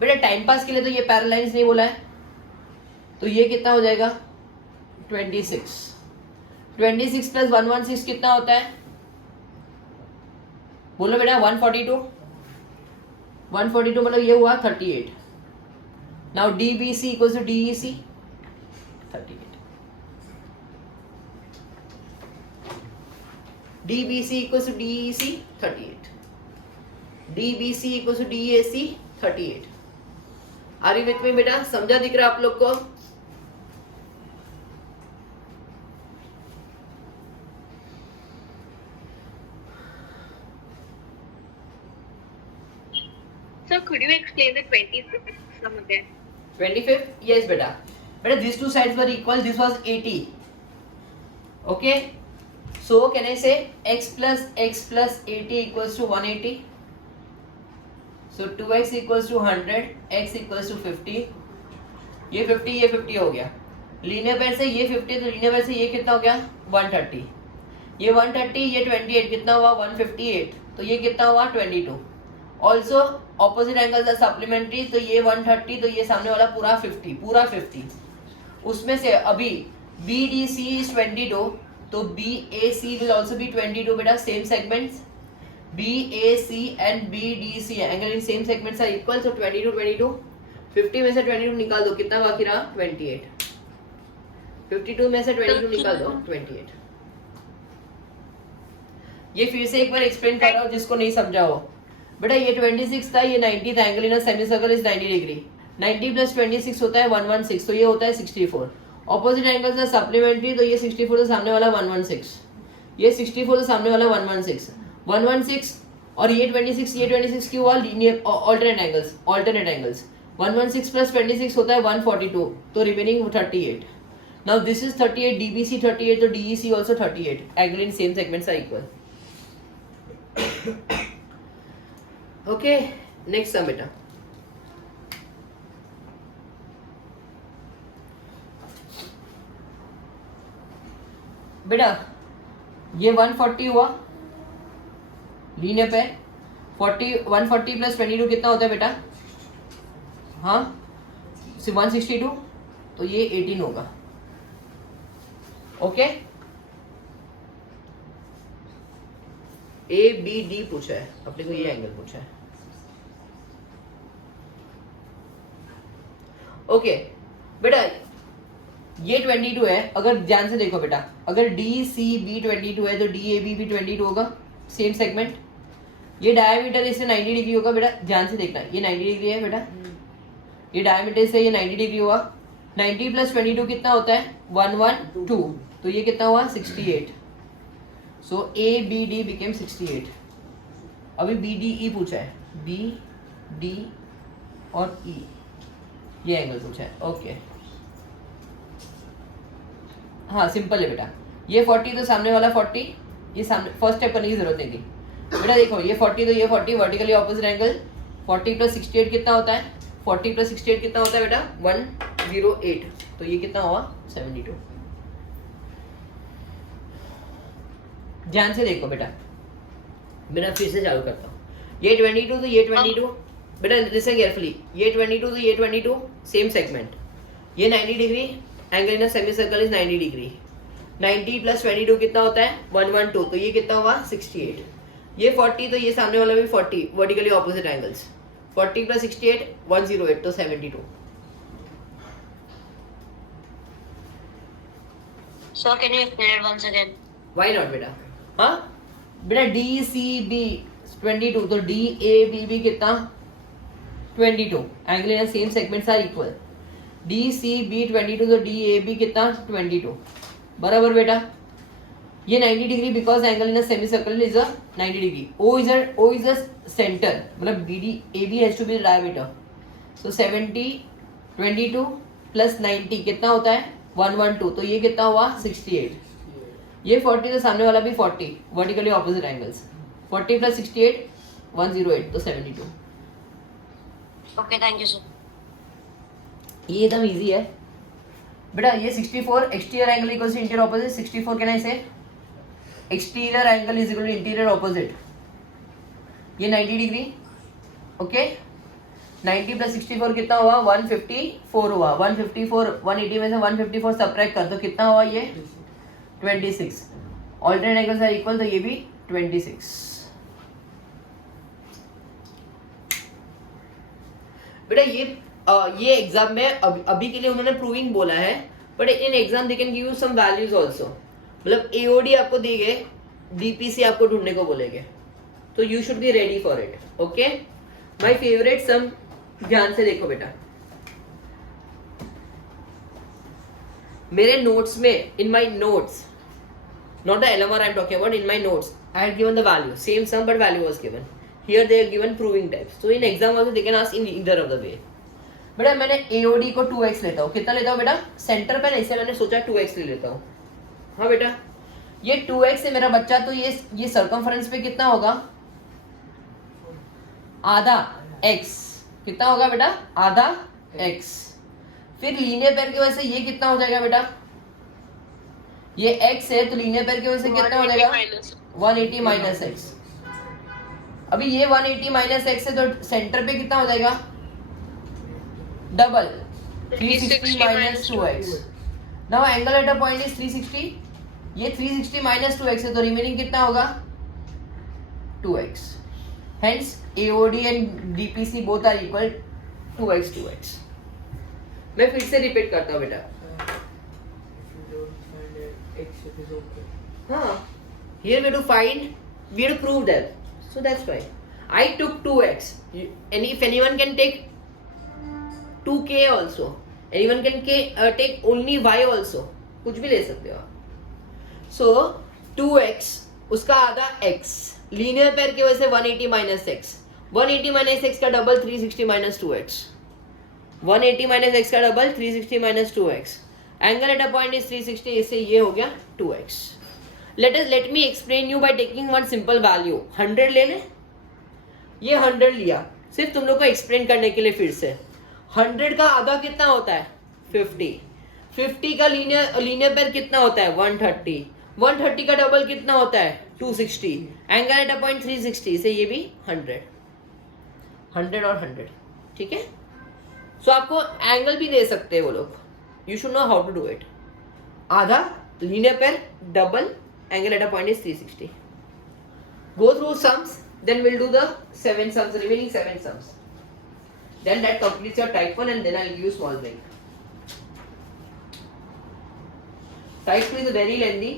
बेटा टाइम पास के लिए तो ये पैरेललाइंस नहीं बोला है, तो ये कितना हो जाएगा? 26. 26 प्लस 116 कितना होता है? बोलो बेटा. 142. 142 मतलब ये हुआ 38. Now DBC equals to DEC 38. DBC equals to DEC 38. DBC equals to DAC 38. Are you with me बेटा? समझा दिख रहा आप लोग को? Sir, could you explain the 26th sum again? 25th? Yes बेटा. बेटा these two sides were equal. This was 80. Okay. So can I say x plus 80 equals to 180? So 2x equals to 100, x equals to 50. ये 50 ये 50 हो गया. Linear pair से ये 50 तो linear pair से ये कितना हो गया? 130. ये 130 ये 28 कितना हुआ? 158. तो ये कितना हुआ? 22. Also opposite angles are supplementary, तो ये 130 तो ये सामने वाला पूरा 50. उसमें से अभी BDC is 22, तो BAC will also be 22 बेटा. Same segments BAC and BDC angle in same segments are equal. तो 22 50 में से 22 निकाल दो, कितना बाकी रहा? 28. 52 में से 22 निकाल दो, 28. ये फिर से एक बार एक्सप्लेन कर रहा हूँ जिसको नहीं समझा हो. बेटा ये 26 था, ये 90 था. Angle in a semi circle is 90 degree. 90 plus 26 होता है 116, तो ये होता है 64. ऑपोजिट एंगल्स है सप्लीमेंट्री, तो ये 64 तो सामने वाला 116, ये 64 तो सामने वाला 116 और ये 26 क्यों हुआ? Linear alternate angles. 116 प्लस 26 होता है 142, तो remaining 38. Now this is 38, DBC 38, तो DEC also 38. Angle in same segments are equal. Okay next sum बेटा, बेटा ये 140 हुआ लीनियर पे, 140 प्लस 22 कितना होता है बेटा? हाँ 162, तो ये 18 होगा। ओके, ए बी डी पूछा है अपने को, ये एंगल पूछा है। ओके बेटा ये 22 है, अगर ध्यान से देखो बेटा, अगर डी सी बी 22 है तो डी ए बी भी 22 होगा, सेम सेगमेंट। ये डायमीटर इससे 90 डिग्री होगा बेटा, ध्यान से देखना, ये 90 डिग्री है बेटा, ये डायमीटर से ये 90 डिग्री हुआ। 90 प्लस 22 कितना होता है? 112, तो ये कितना हुआ? 68। सो ए बी डी बिकेम 68। अभी बी डी ई पूछा है, बी डी और ई ये एंगल पूछा है। ओके हाँ सिंपल है बेटा, ये 40 तो सामने वाला 40, ये सामने फर्स्ट स्टेप करने की जरूरत नहीं थी बेटा। देखो ये 40 तो ये 40, वर्टिकली ऑपोजिट एंगल। 40 प्लस 68 कितना होता है? 40 प्लस 68 कितना होता है बेटा? 108, तो ये कितना हुआ? 72। ध्यान से देखो बेटा, मैं फिर से चालू करता हूँ। ये 22 तो ये 22 बेटा, लिसन केयरफुली, ये 22 तो ये 22, सेम सेगमेंट। ये 90 degree, angle in a semi circle is 90 degree. 90 plus 22 कितना होता है? 112, तो ये कितना हुआ? 68। ये 40 तो ये सामने वाला भी 40, वर्टिकली ऑपोजिट एंगल्स। 40 प्लस 68 108, तो 72। Sir, can you explain it once again? Why not बेटा? हाँ बेटा डी सी बी 22, तो डी ए बी भी कितना? 22, angle in same segments are equal. D C B 22, तो डी ए बी कितना? 22, बराबर बेटा। ये 90 degree because angle in semi circle is a 90 degree. O is a centre, मतलब B D A B has to be diameter. So 70 22 plus 90 कितना होता है? 112, तो ये कितना हुआ? 68। ये 40 तो सामने वाला भी 40, वर्टिकली ऑपोजिट एंगल्स। 40 प्लस 68 108, तो 72। Okay, thank you, sir. ये एकदम इजी है बेटा। ये 64 exterior angle equals to interior opposite. 64 can I say exterior angle is equal to interior opposite. ये 90 डिग्री। ओके 90 प्लस 64 कितना हुआ? 154 हुआ। 154 180 में से 154 सब्ट्रैक्ट कर, तो कितना हुआ? ये 26। ऑल्टरनेट एंगल्स आर इक्वल, तो ये भी 26। बेटा ये एग्जाम में अभी के लिए उन्होंने प्रूविंग बोला है, but in exam they can give you some values also. मतलब एओडी आपको देंगे, डीपीसी आपको ढूंढने को बोलेंगे, तो you should be ready for it. Okay my favourite sum, ध्यान से देखो बेटा, मेरे नोट्स में, in my notes, not the LMR I am talking about, in my notes I had given the value, same sum but value was given. Here they are given proving types, so in exam also they can ask in either of the way. बेटा मैंने AOD को 2x लेता हूँ, कितना लेता हूँ बेटा? Centre पे, इसे मैंने सोचा 2x ले लेता हूँ। हाँ बेटा ये 2x है मेरा बच्चा, तो ये सर्कमफ्रेंस पे कितना होगा? आधा x। कितना होगा बेटा? आधा x। फिर लीनियर पेयर की वजह से ये कितना हो जाएगा बेटा? ये x है, तो लीनियर पेयर की वजह से कितना हो जाएगा? 180 माइनस एक्स। अभी ये 180 माइनस एक्स है, तो सेंटर पे कितना हो जाएगा? Double 360 minus 2x। Now angle at a point is 360। ये 360 माइनस 2x है, तो रिमेनिंग कितना होगा? 2x। Hence AOD and DPC both are equal 2x। मैं फिर से रिपीट करता हूँ बेटा। Here we have to find, we have to prove that. So that's why I took 2x. And if anyone can take 2k also, anyone can take only y also, कुछ भी ले सकते हो आप। So 2x उसका आधा x, linear pair की वजह से 180 माइनस x, 180 माइनस x का double 360 minus 2x, 180 minus x का double 360 minus 2x। Angle at a point is 360, इससे ये हो गया 2x। Let me explain you by taking one simple value. 100 ले ले, ये 100 लिया, सिर्फ तुम लोग को एक्सप्लेन करने के लिए फिर से 100 का आधा कितना होता है 50 50 का लीनियर पेयर कितना होता है 130 130 का डबल कितना होता है 260 एंगल एट अ पॉइंट 360 से ये भी 100 100 और 100 ठीक है सो आपको एंगल भी दे सकते हैं वो लोग you should know how to do it आधा linear pair double angle at a point is 360 go through sums then we'll do the 7 sums remaining 7 sums then that completes your type 1 and then I'll give you small break type 2 is very lengthy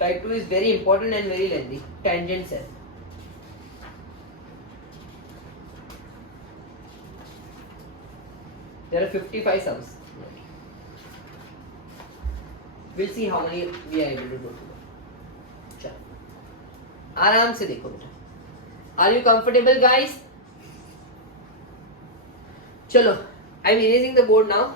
type 2 is very important and very lengthy tangent set there are 55 sums we'll see how many we are able to do चलो आराम से देखो बेटा are you comfortable guys चलो I am erasing the board now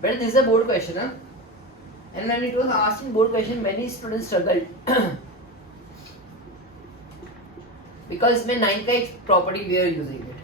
But this is a board question, huh? And when it was asked in board question, many students struggled because इसमें 9 का एक property we are using it.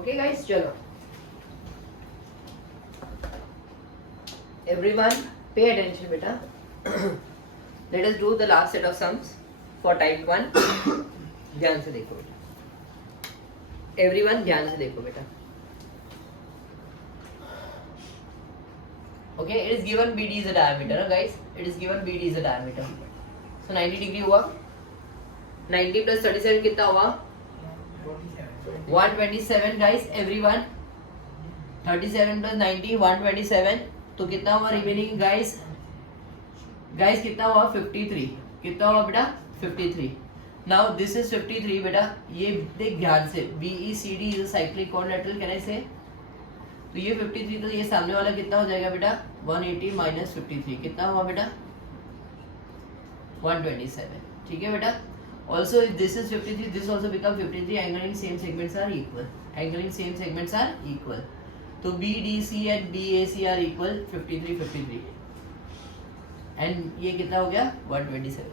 Okay guys, चलो everyone pay attention बेटा. Let us do the last set of sums for type 1. ध्यान से देखो बेटा, everyone ध्यान से देखो बेटा. Okay, it is given BD is a diameter, guys. It is given BD is a diameter. So 90 degree हुआ. 90 plus 37 कितना हुआ? 127 guys, everyone. 37 plus 90 127. तो कितना हुआ remaining guys? Guys कितना हुआ? 53. कितना हुआ बेटा? 53. Now this is 53 बेटा. ये देख ध्यान से. BECD is a cyclic quadrilateral. Can I say? तो ये 53, तो ये सामने वाला कितना हो जाएगा बेटा? 180 माइनस 53 कितना हुआ बेटा? 127. ठीक है बेटा. Also if this is 53, this also become 53. Angle in same segments are equal. Angle in same segments are equal. तो BDC and BAC are equal 53 53. And ये कितना हो गया? 127.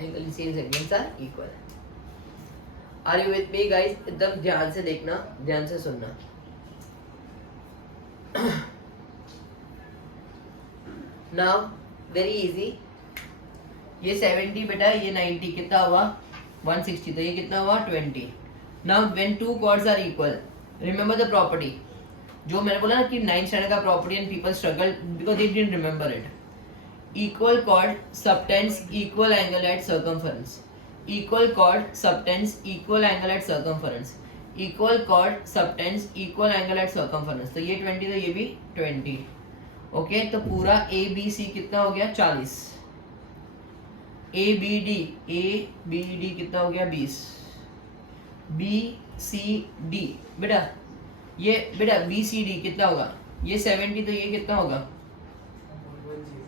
Angle in same segments are equal. Are you with me guys? एकदम ध्यान से देखना, ध्यान से सुनना. Now very easy. ये 70 बेटा, ये 90 कितना हुआ? 160. तो ये कितना हुआ? 20. Now when two chords are equal, remember the property. जो मैंने बोला ना कि 9th स्टैंडर्ड का property and people struggle because they didn't remember it. Equal chord subtends equal angle at circumference. Equal chord subtends equal angle at circumference. Equal chord subtends equal angle at circumference. तो ये 20, तो ये भी 20. Okay, तो पूरा ABC कितना हो गया? 40. ABD कितना हो गया? 20. BCD बेटा, ये बेटा BCD कितना होगा? ये 70, तो ये कितना होगा?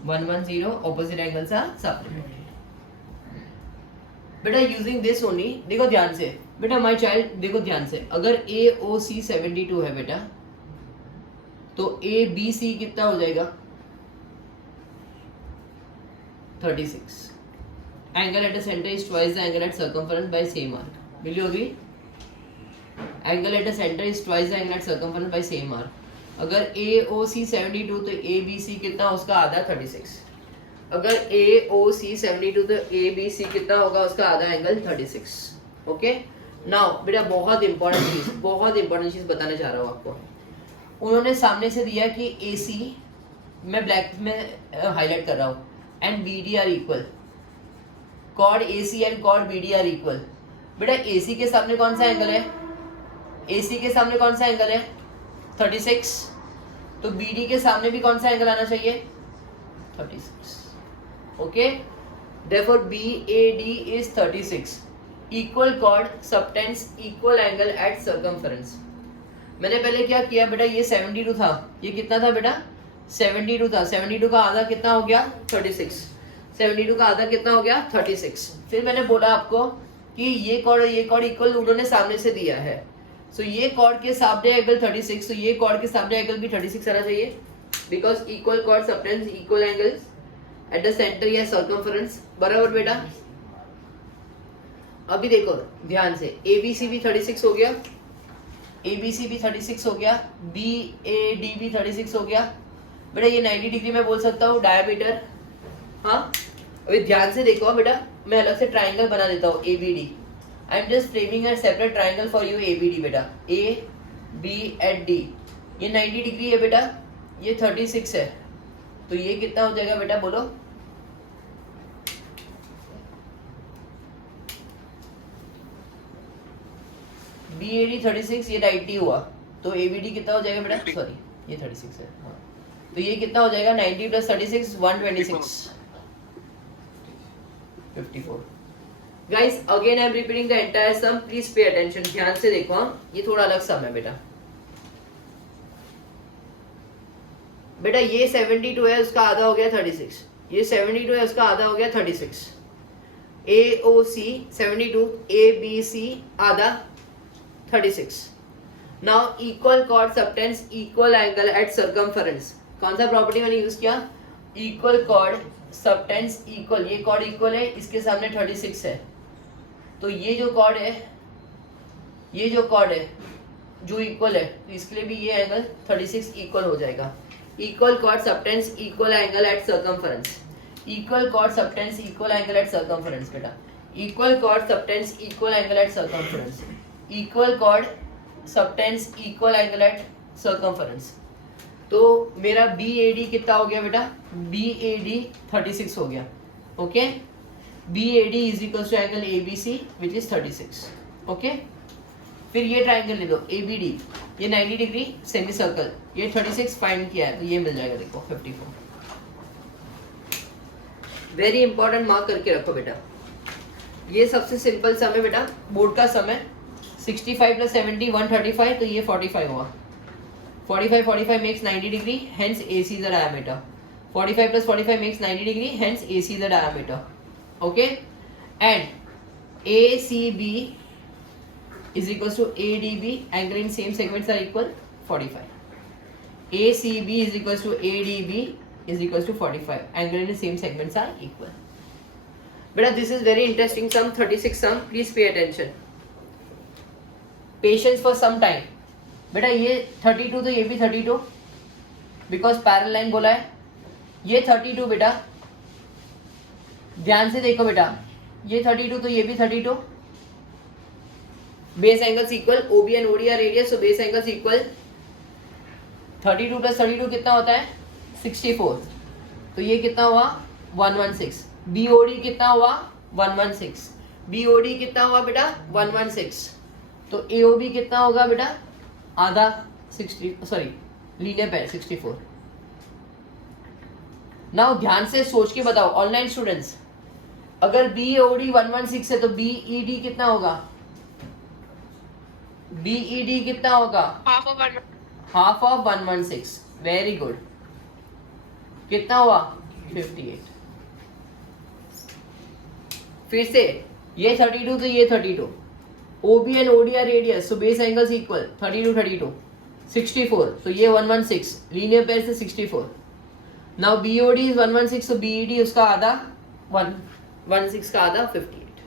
110. Opposite angles are supplementary. बेटा यूजिंग दिस ओनली, देखो ध्यान से बेटा, माय चाइल्ड देखो ध्यान से. अगर AOC 72 है बेटा, तो ABC कितना हो जाएगा? 36. Angle at the center is twice the angle at circumference by same arc. Will you agree? Angle at the center is twice the angle at circumference by same arc. अगर AOC 72 तो ABC कितना उसका आधा? 36. अगर AOC 72 तो ABC कितना होगा उसका आधा? एंगल 36. ओके, नाउ बेटा बहुत इंपॉर्टेंट चीज बताने जा रहा हूँ आपको. उन्होंने सामने से दिया कि AC, मैं ब्लैक में हाईलाइट कर रहा हूँ, and BD are equal. Chord AC and chord BD are equal. बेटा AC के सामने कौन सा एंगल है? AC के सामने कौन सा एंगल है? 36. तो BD के सामने भी कौन सा एंगल आना चाहिए? 36. Okay, therefore BAD is 36. Equal chord subtends equal angle at circumference. मैंने पहले क्या किया बेटा? ये 72 था, ये कितना था बेटा? 72 था. 72 का आधा कितना हो गया? 36. 72 का आधा कितना हो गया? 36. फिर मैंने बोला आपको कि ये कॉर्ड इक्वल उन्होंने सामने से दिया है. सो ये कॉर्ड के सामने एंगल 36, तो ये कॉर्ड के सामने एंगल भी 36 आना चाहिए, because equal chord subtends equal angles at the centre या सर्कमफरेंस. बराबर बेटा? अभी देखो ध्यान से, ABC भी 36 हो गया, ABC भी 36 हो गया, BAD भी 36 हो गया. बेटा ये 90 डिग्री में बोल सकता हूँ डायमीटर. हाँ, अभी ध्यान से देखो बेटा, मैं अलग से ट्राइंगल बना देता हूँ ABD. I am just framing a separate triangle for you ABD बेटा. AB एट D ये 90 डिग्री है बेटा, ये 36 है, तो ये कितना हो जाएगा बेटा? बोलो. BAD 36, ये 90 हुआ, तो ABD कितना हो जाएगा बेटा? सॉरी, ये 36 है. हाँ, तो ये कितना हो जाएगा? 90 plus 36 126 54. Guys again I am repeating the entire sum, please pay attention. ध्यान से देखो. हाँ, ये थोड़ा अलग सम है बेटा. बेटा ये 72 है, उसका आधा हो गया 36. ये 72 है, उसका आधा हो गया 36. AOC 72, ABC आधा 36. Now equal chord subtends equal angle at circumference. कौन सा प्रॉपर्टी मैंने यूज किया? Equal chord subtends equal. ये कॉर्ड इक्वल है, इसके सामने 36 है, तो ये जो कॉर्ड है ये जो कॉर्ड है जो इक्वल है, तो इसके लिए भी ये एंगल 36 इक्वल हो जाएगा. Equal chord subtends equal angle at circumference. Equal chord subtends equal angle at circumference बेटा. Equal chord subtends equal angle at circumference. Equal chord subtends equal angle at circumference. तो मेरा BAD कितना हो गया बेटा? BAD 36 हो गया. Okay, BAD is equal to angle ABC which is 36. Okay, फिर ये ट्राइंगल ले लो ABD, ये 90 डिग्री सेमी सर्कल, ये 36 फाइंड किया है तो ये मिल जाएगा देखो 54. वेरी इंपॉर्टेंट, मार्क करके रखो बेटा. ये सबसे सिंपल सम है बेटा, बोर्ड का सम है. 65 प्लस 70 135, तो ये 45 हुआ. 45 makes 90 degree, hence AC is the diameter. 45 plus 45 makes 90 degree, hence AC is the diameter. Okay, and ACB is equals to ADB, angle in same segments are equal 45. ACB is equals to ADB is equals to 45, angle in the same segments are equal. Beta, this is very interesting sum, 36 sum. Please pay attention. Patience for some time. बेटा ये 32 तो ये भी 32 because parallel line बोला है. ये 32 बेटा, ध्यान से देखो बेटा, ये 32 तो ये भी 32. Base angles equal, OB and OD are radius, so base angles equal. 32 plus 32 कितना होता है? 64. तो ये कितना हुआ? 116. BOD कितना हुआ? 116. BOD कितना हुआ बेटा? 116. तो AOB कितना होगा बेटा? आधा 60, सॉरी लीनियर पेयर 64. नाउ ध्यान से सोच के बताओ ऑनलाइन स्टूडेंट्स, अगर BOD 116 है तो BED कितना होगा? BED कितना होगा? Half of 116. Very good. कितना हुआ? 58. फिर से ये 32 तो ये 32. OB and OD are radius, so base angles equal. 32 32 64, so ये 116 लीनियर पेयर से 64. Now BOD is 116, so BED उसका आधा 116 का आधा 58.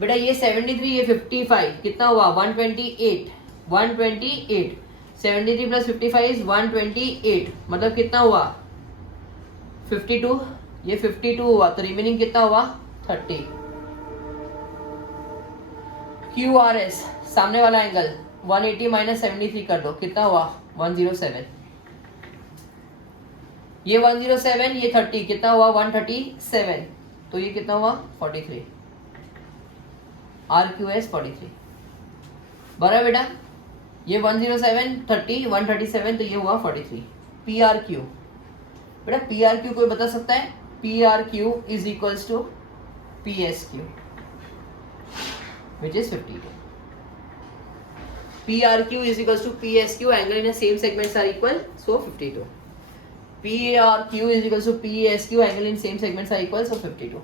बेटा ये 73, ये 55 कितना हुआ? 128. 128. 73 प्लस 55 इज 128, मतलब कितना हुआ? 52. ये 52 हुआ, तो रिमेनिंग कितना हुआ? 30. QRS सामने वाला एंगल 180 माइनस 73 कर दो, कितना हुआ? 107. ये 107, ये 30, कितना हुआ? 137. तो ये कितना हुआ? 43. RQS 43. बराबर बेटा, ये 107 30 137, तो ये हुआ 43. PRQ बेटा, PRQ कोई बता सकता है? PRQ is equals to PSQ which is 52. PRQ is equals to PSQ, angle in the same segments are equal, so 52. PRQ is equals to PSQ, angle in same segments are equal, so 52.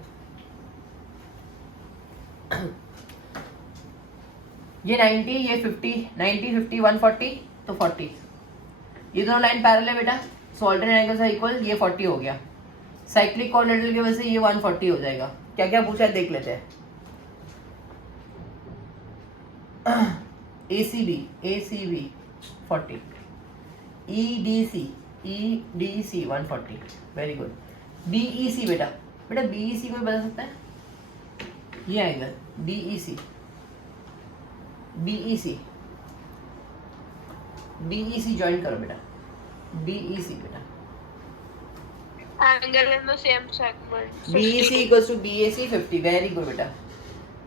ये 90, ये 50, 90 50 140, तो 40. ये दोनों line parallel है बेटा, सो alternate angles are equal. ये 40 हो गया. साइक्लिक कोऑर्डिनेटर की वजह से ये 140 हो जाएगा. क्या क्या पूछा है देख लेते हैं. ACB 40, EDC 140. Very good. BEC बेटा BEC कोई बता सकता है? ये एंगल BEC ज्वाइन करो बेटा. BEC बेटा, Angle in the same segment. BEC equals to BAC 50. Very good बेटा.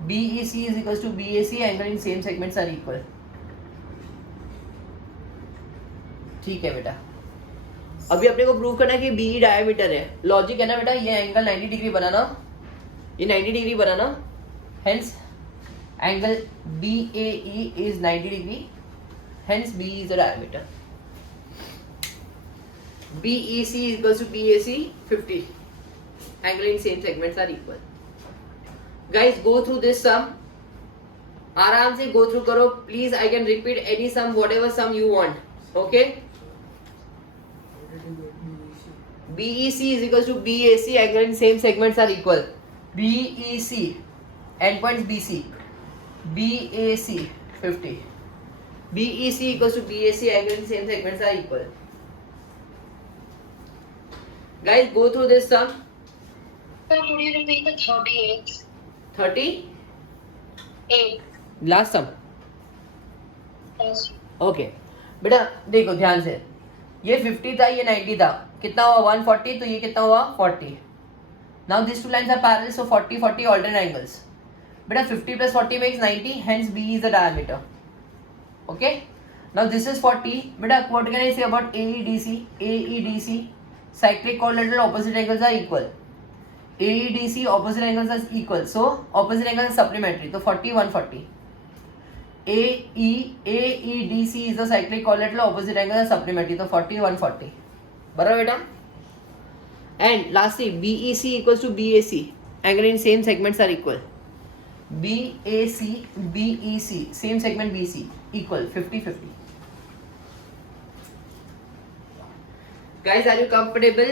BEC is equals to BAC, angle in same segments are equal. ठीक है बेटा. अभी अपने को प्रूव करना है कि BE डायमीटर है. लॉजिक है ना बेटा, ये एंगल 90 डिग्री बनाना, ये 90 degree banana, hence angle BAE is 90 degree, hence BE is the diameter. BEC is equals to BAC 50, angle in same segments are equal. Guys, go through this sum. आराम से go through करो. Please, I can repeat any sum, whatever sum you want. Okay? BEC is equals to BAC, angle in same segments are equal. BEC, endpoints BC. BAC 50. BEC equals to BAC angle in same segments are equal. Guys, go through this sum. Sir, could you repeat the 38? 30 8. last sum. Yes. Okay बेटा देखो ध्यान से, ये 50 था, ये 90 था, कितना हुआ 140, तो ये कितना हुआ 40. Now this two lines are parallel, so 40 40 alternate angles. बेटा 50 plus 40 makes 90, hence B is the diameter. Okay, now this is 40. बेटा what can I say about AEDC? AEDC cyclic quadrilateral opposite angles are equal. AEDC opposite angles are equal, so opposite angles are supplementary, so 40 140. AEDC is the cyclic quadrilateral opposite angles are supplementary, so 40 140. बराबर बेटा. And lastly BEC equals to BAC, angle in same segments are equal. BAC BEC same segment BC equal 50 50. Guys, are you comfortable?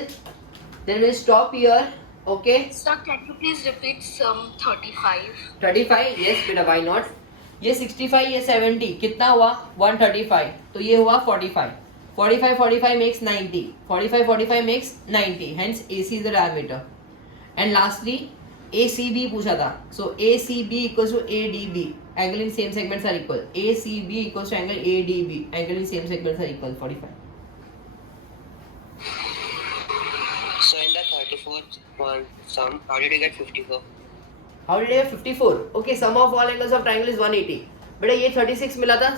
Then we'll stop here. Okay, Sir, can you please repeat sum 35? 35. Yes बेटा, why not. ये 65, ये 70, कितना हुआ 135, तो ये हुआ 45. 45 45 makes 90. 45 45 makes 90, hence AC is the diameter. And lastly ACB पूछा था, so ACB equals to ADB, angle in same segments are equal. ACB equals to angle ADB, angle in same segments are equal 45. So in the 34th one sum, how did you get 54? How did I get 54? Okay, sum of all angles of triangle is 180. बेटा ये 36 मिला था.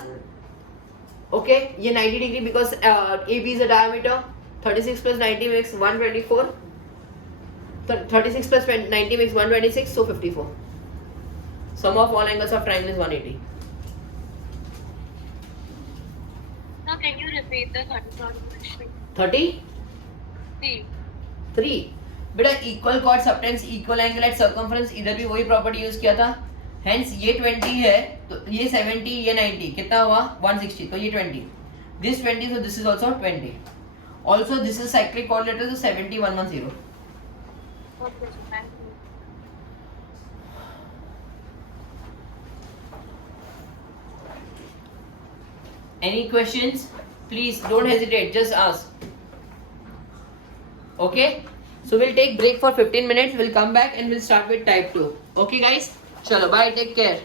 Okay, ये 90 degree because AB is a diameter. 36 plus 90 makes 124. 36 plus 90 makes 126, so 54. Sum of all angles of triangle is 180. Now, can you repeat the 33rd question? 33. See. बेटा equal chord subtends equal angle at circumference, इधर भी वही property use किया था. Hence ये 20 है, तो ये 70, ये 90, कितना हुआ 160, तो ये 20, this 20, so this is also 20. Also this is cyclic quadrilateral, so 70 110. Okay, sir. Thank you. Any questions? Please don't hesitate, just ask. Okay, so we'll take break for 15 minutes. We'll come back and we'll start with type 2. Okay guys, chalo bye, take care.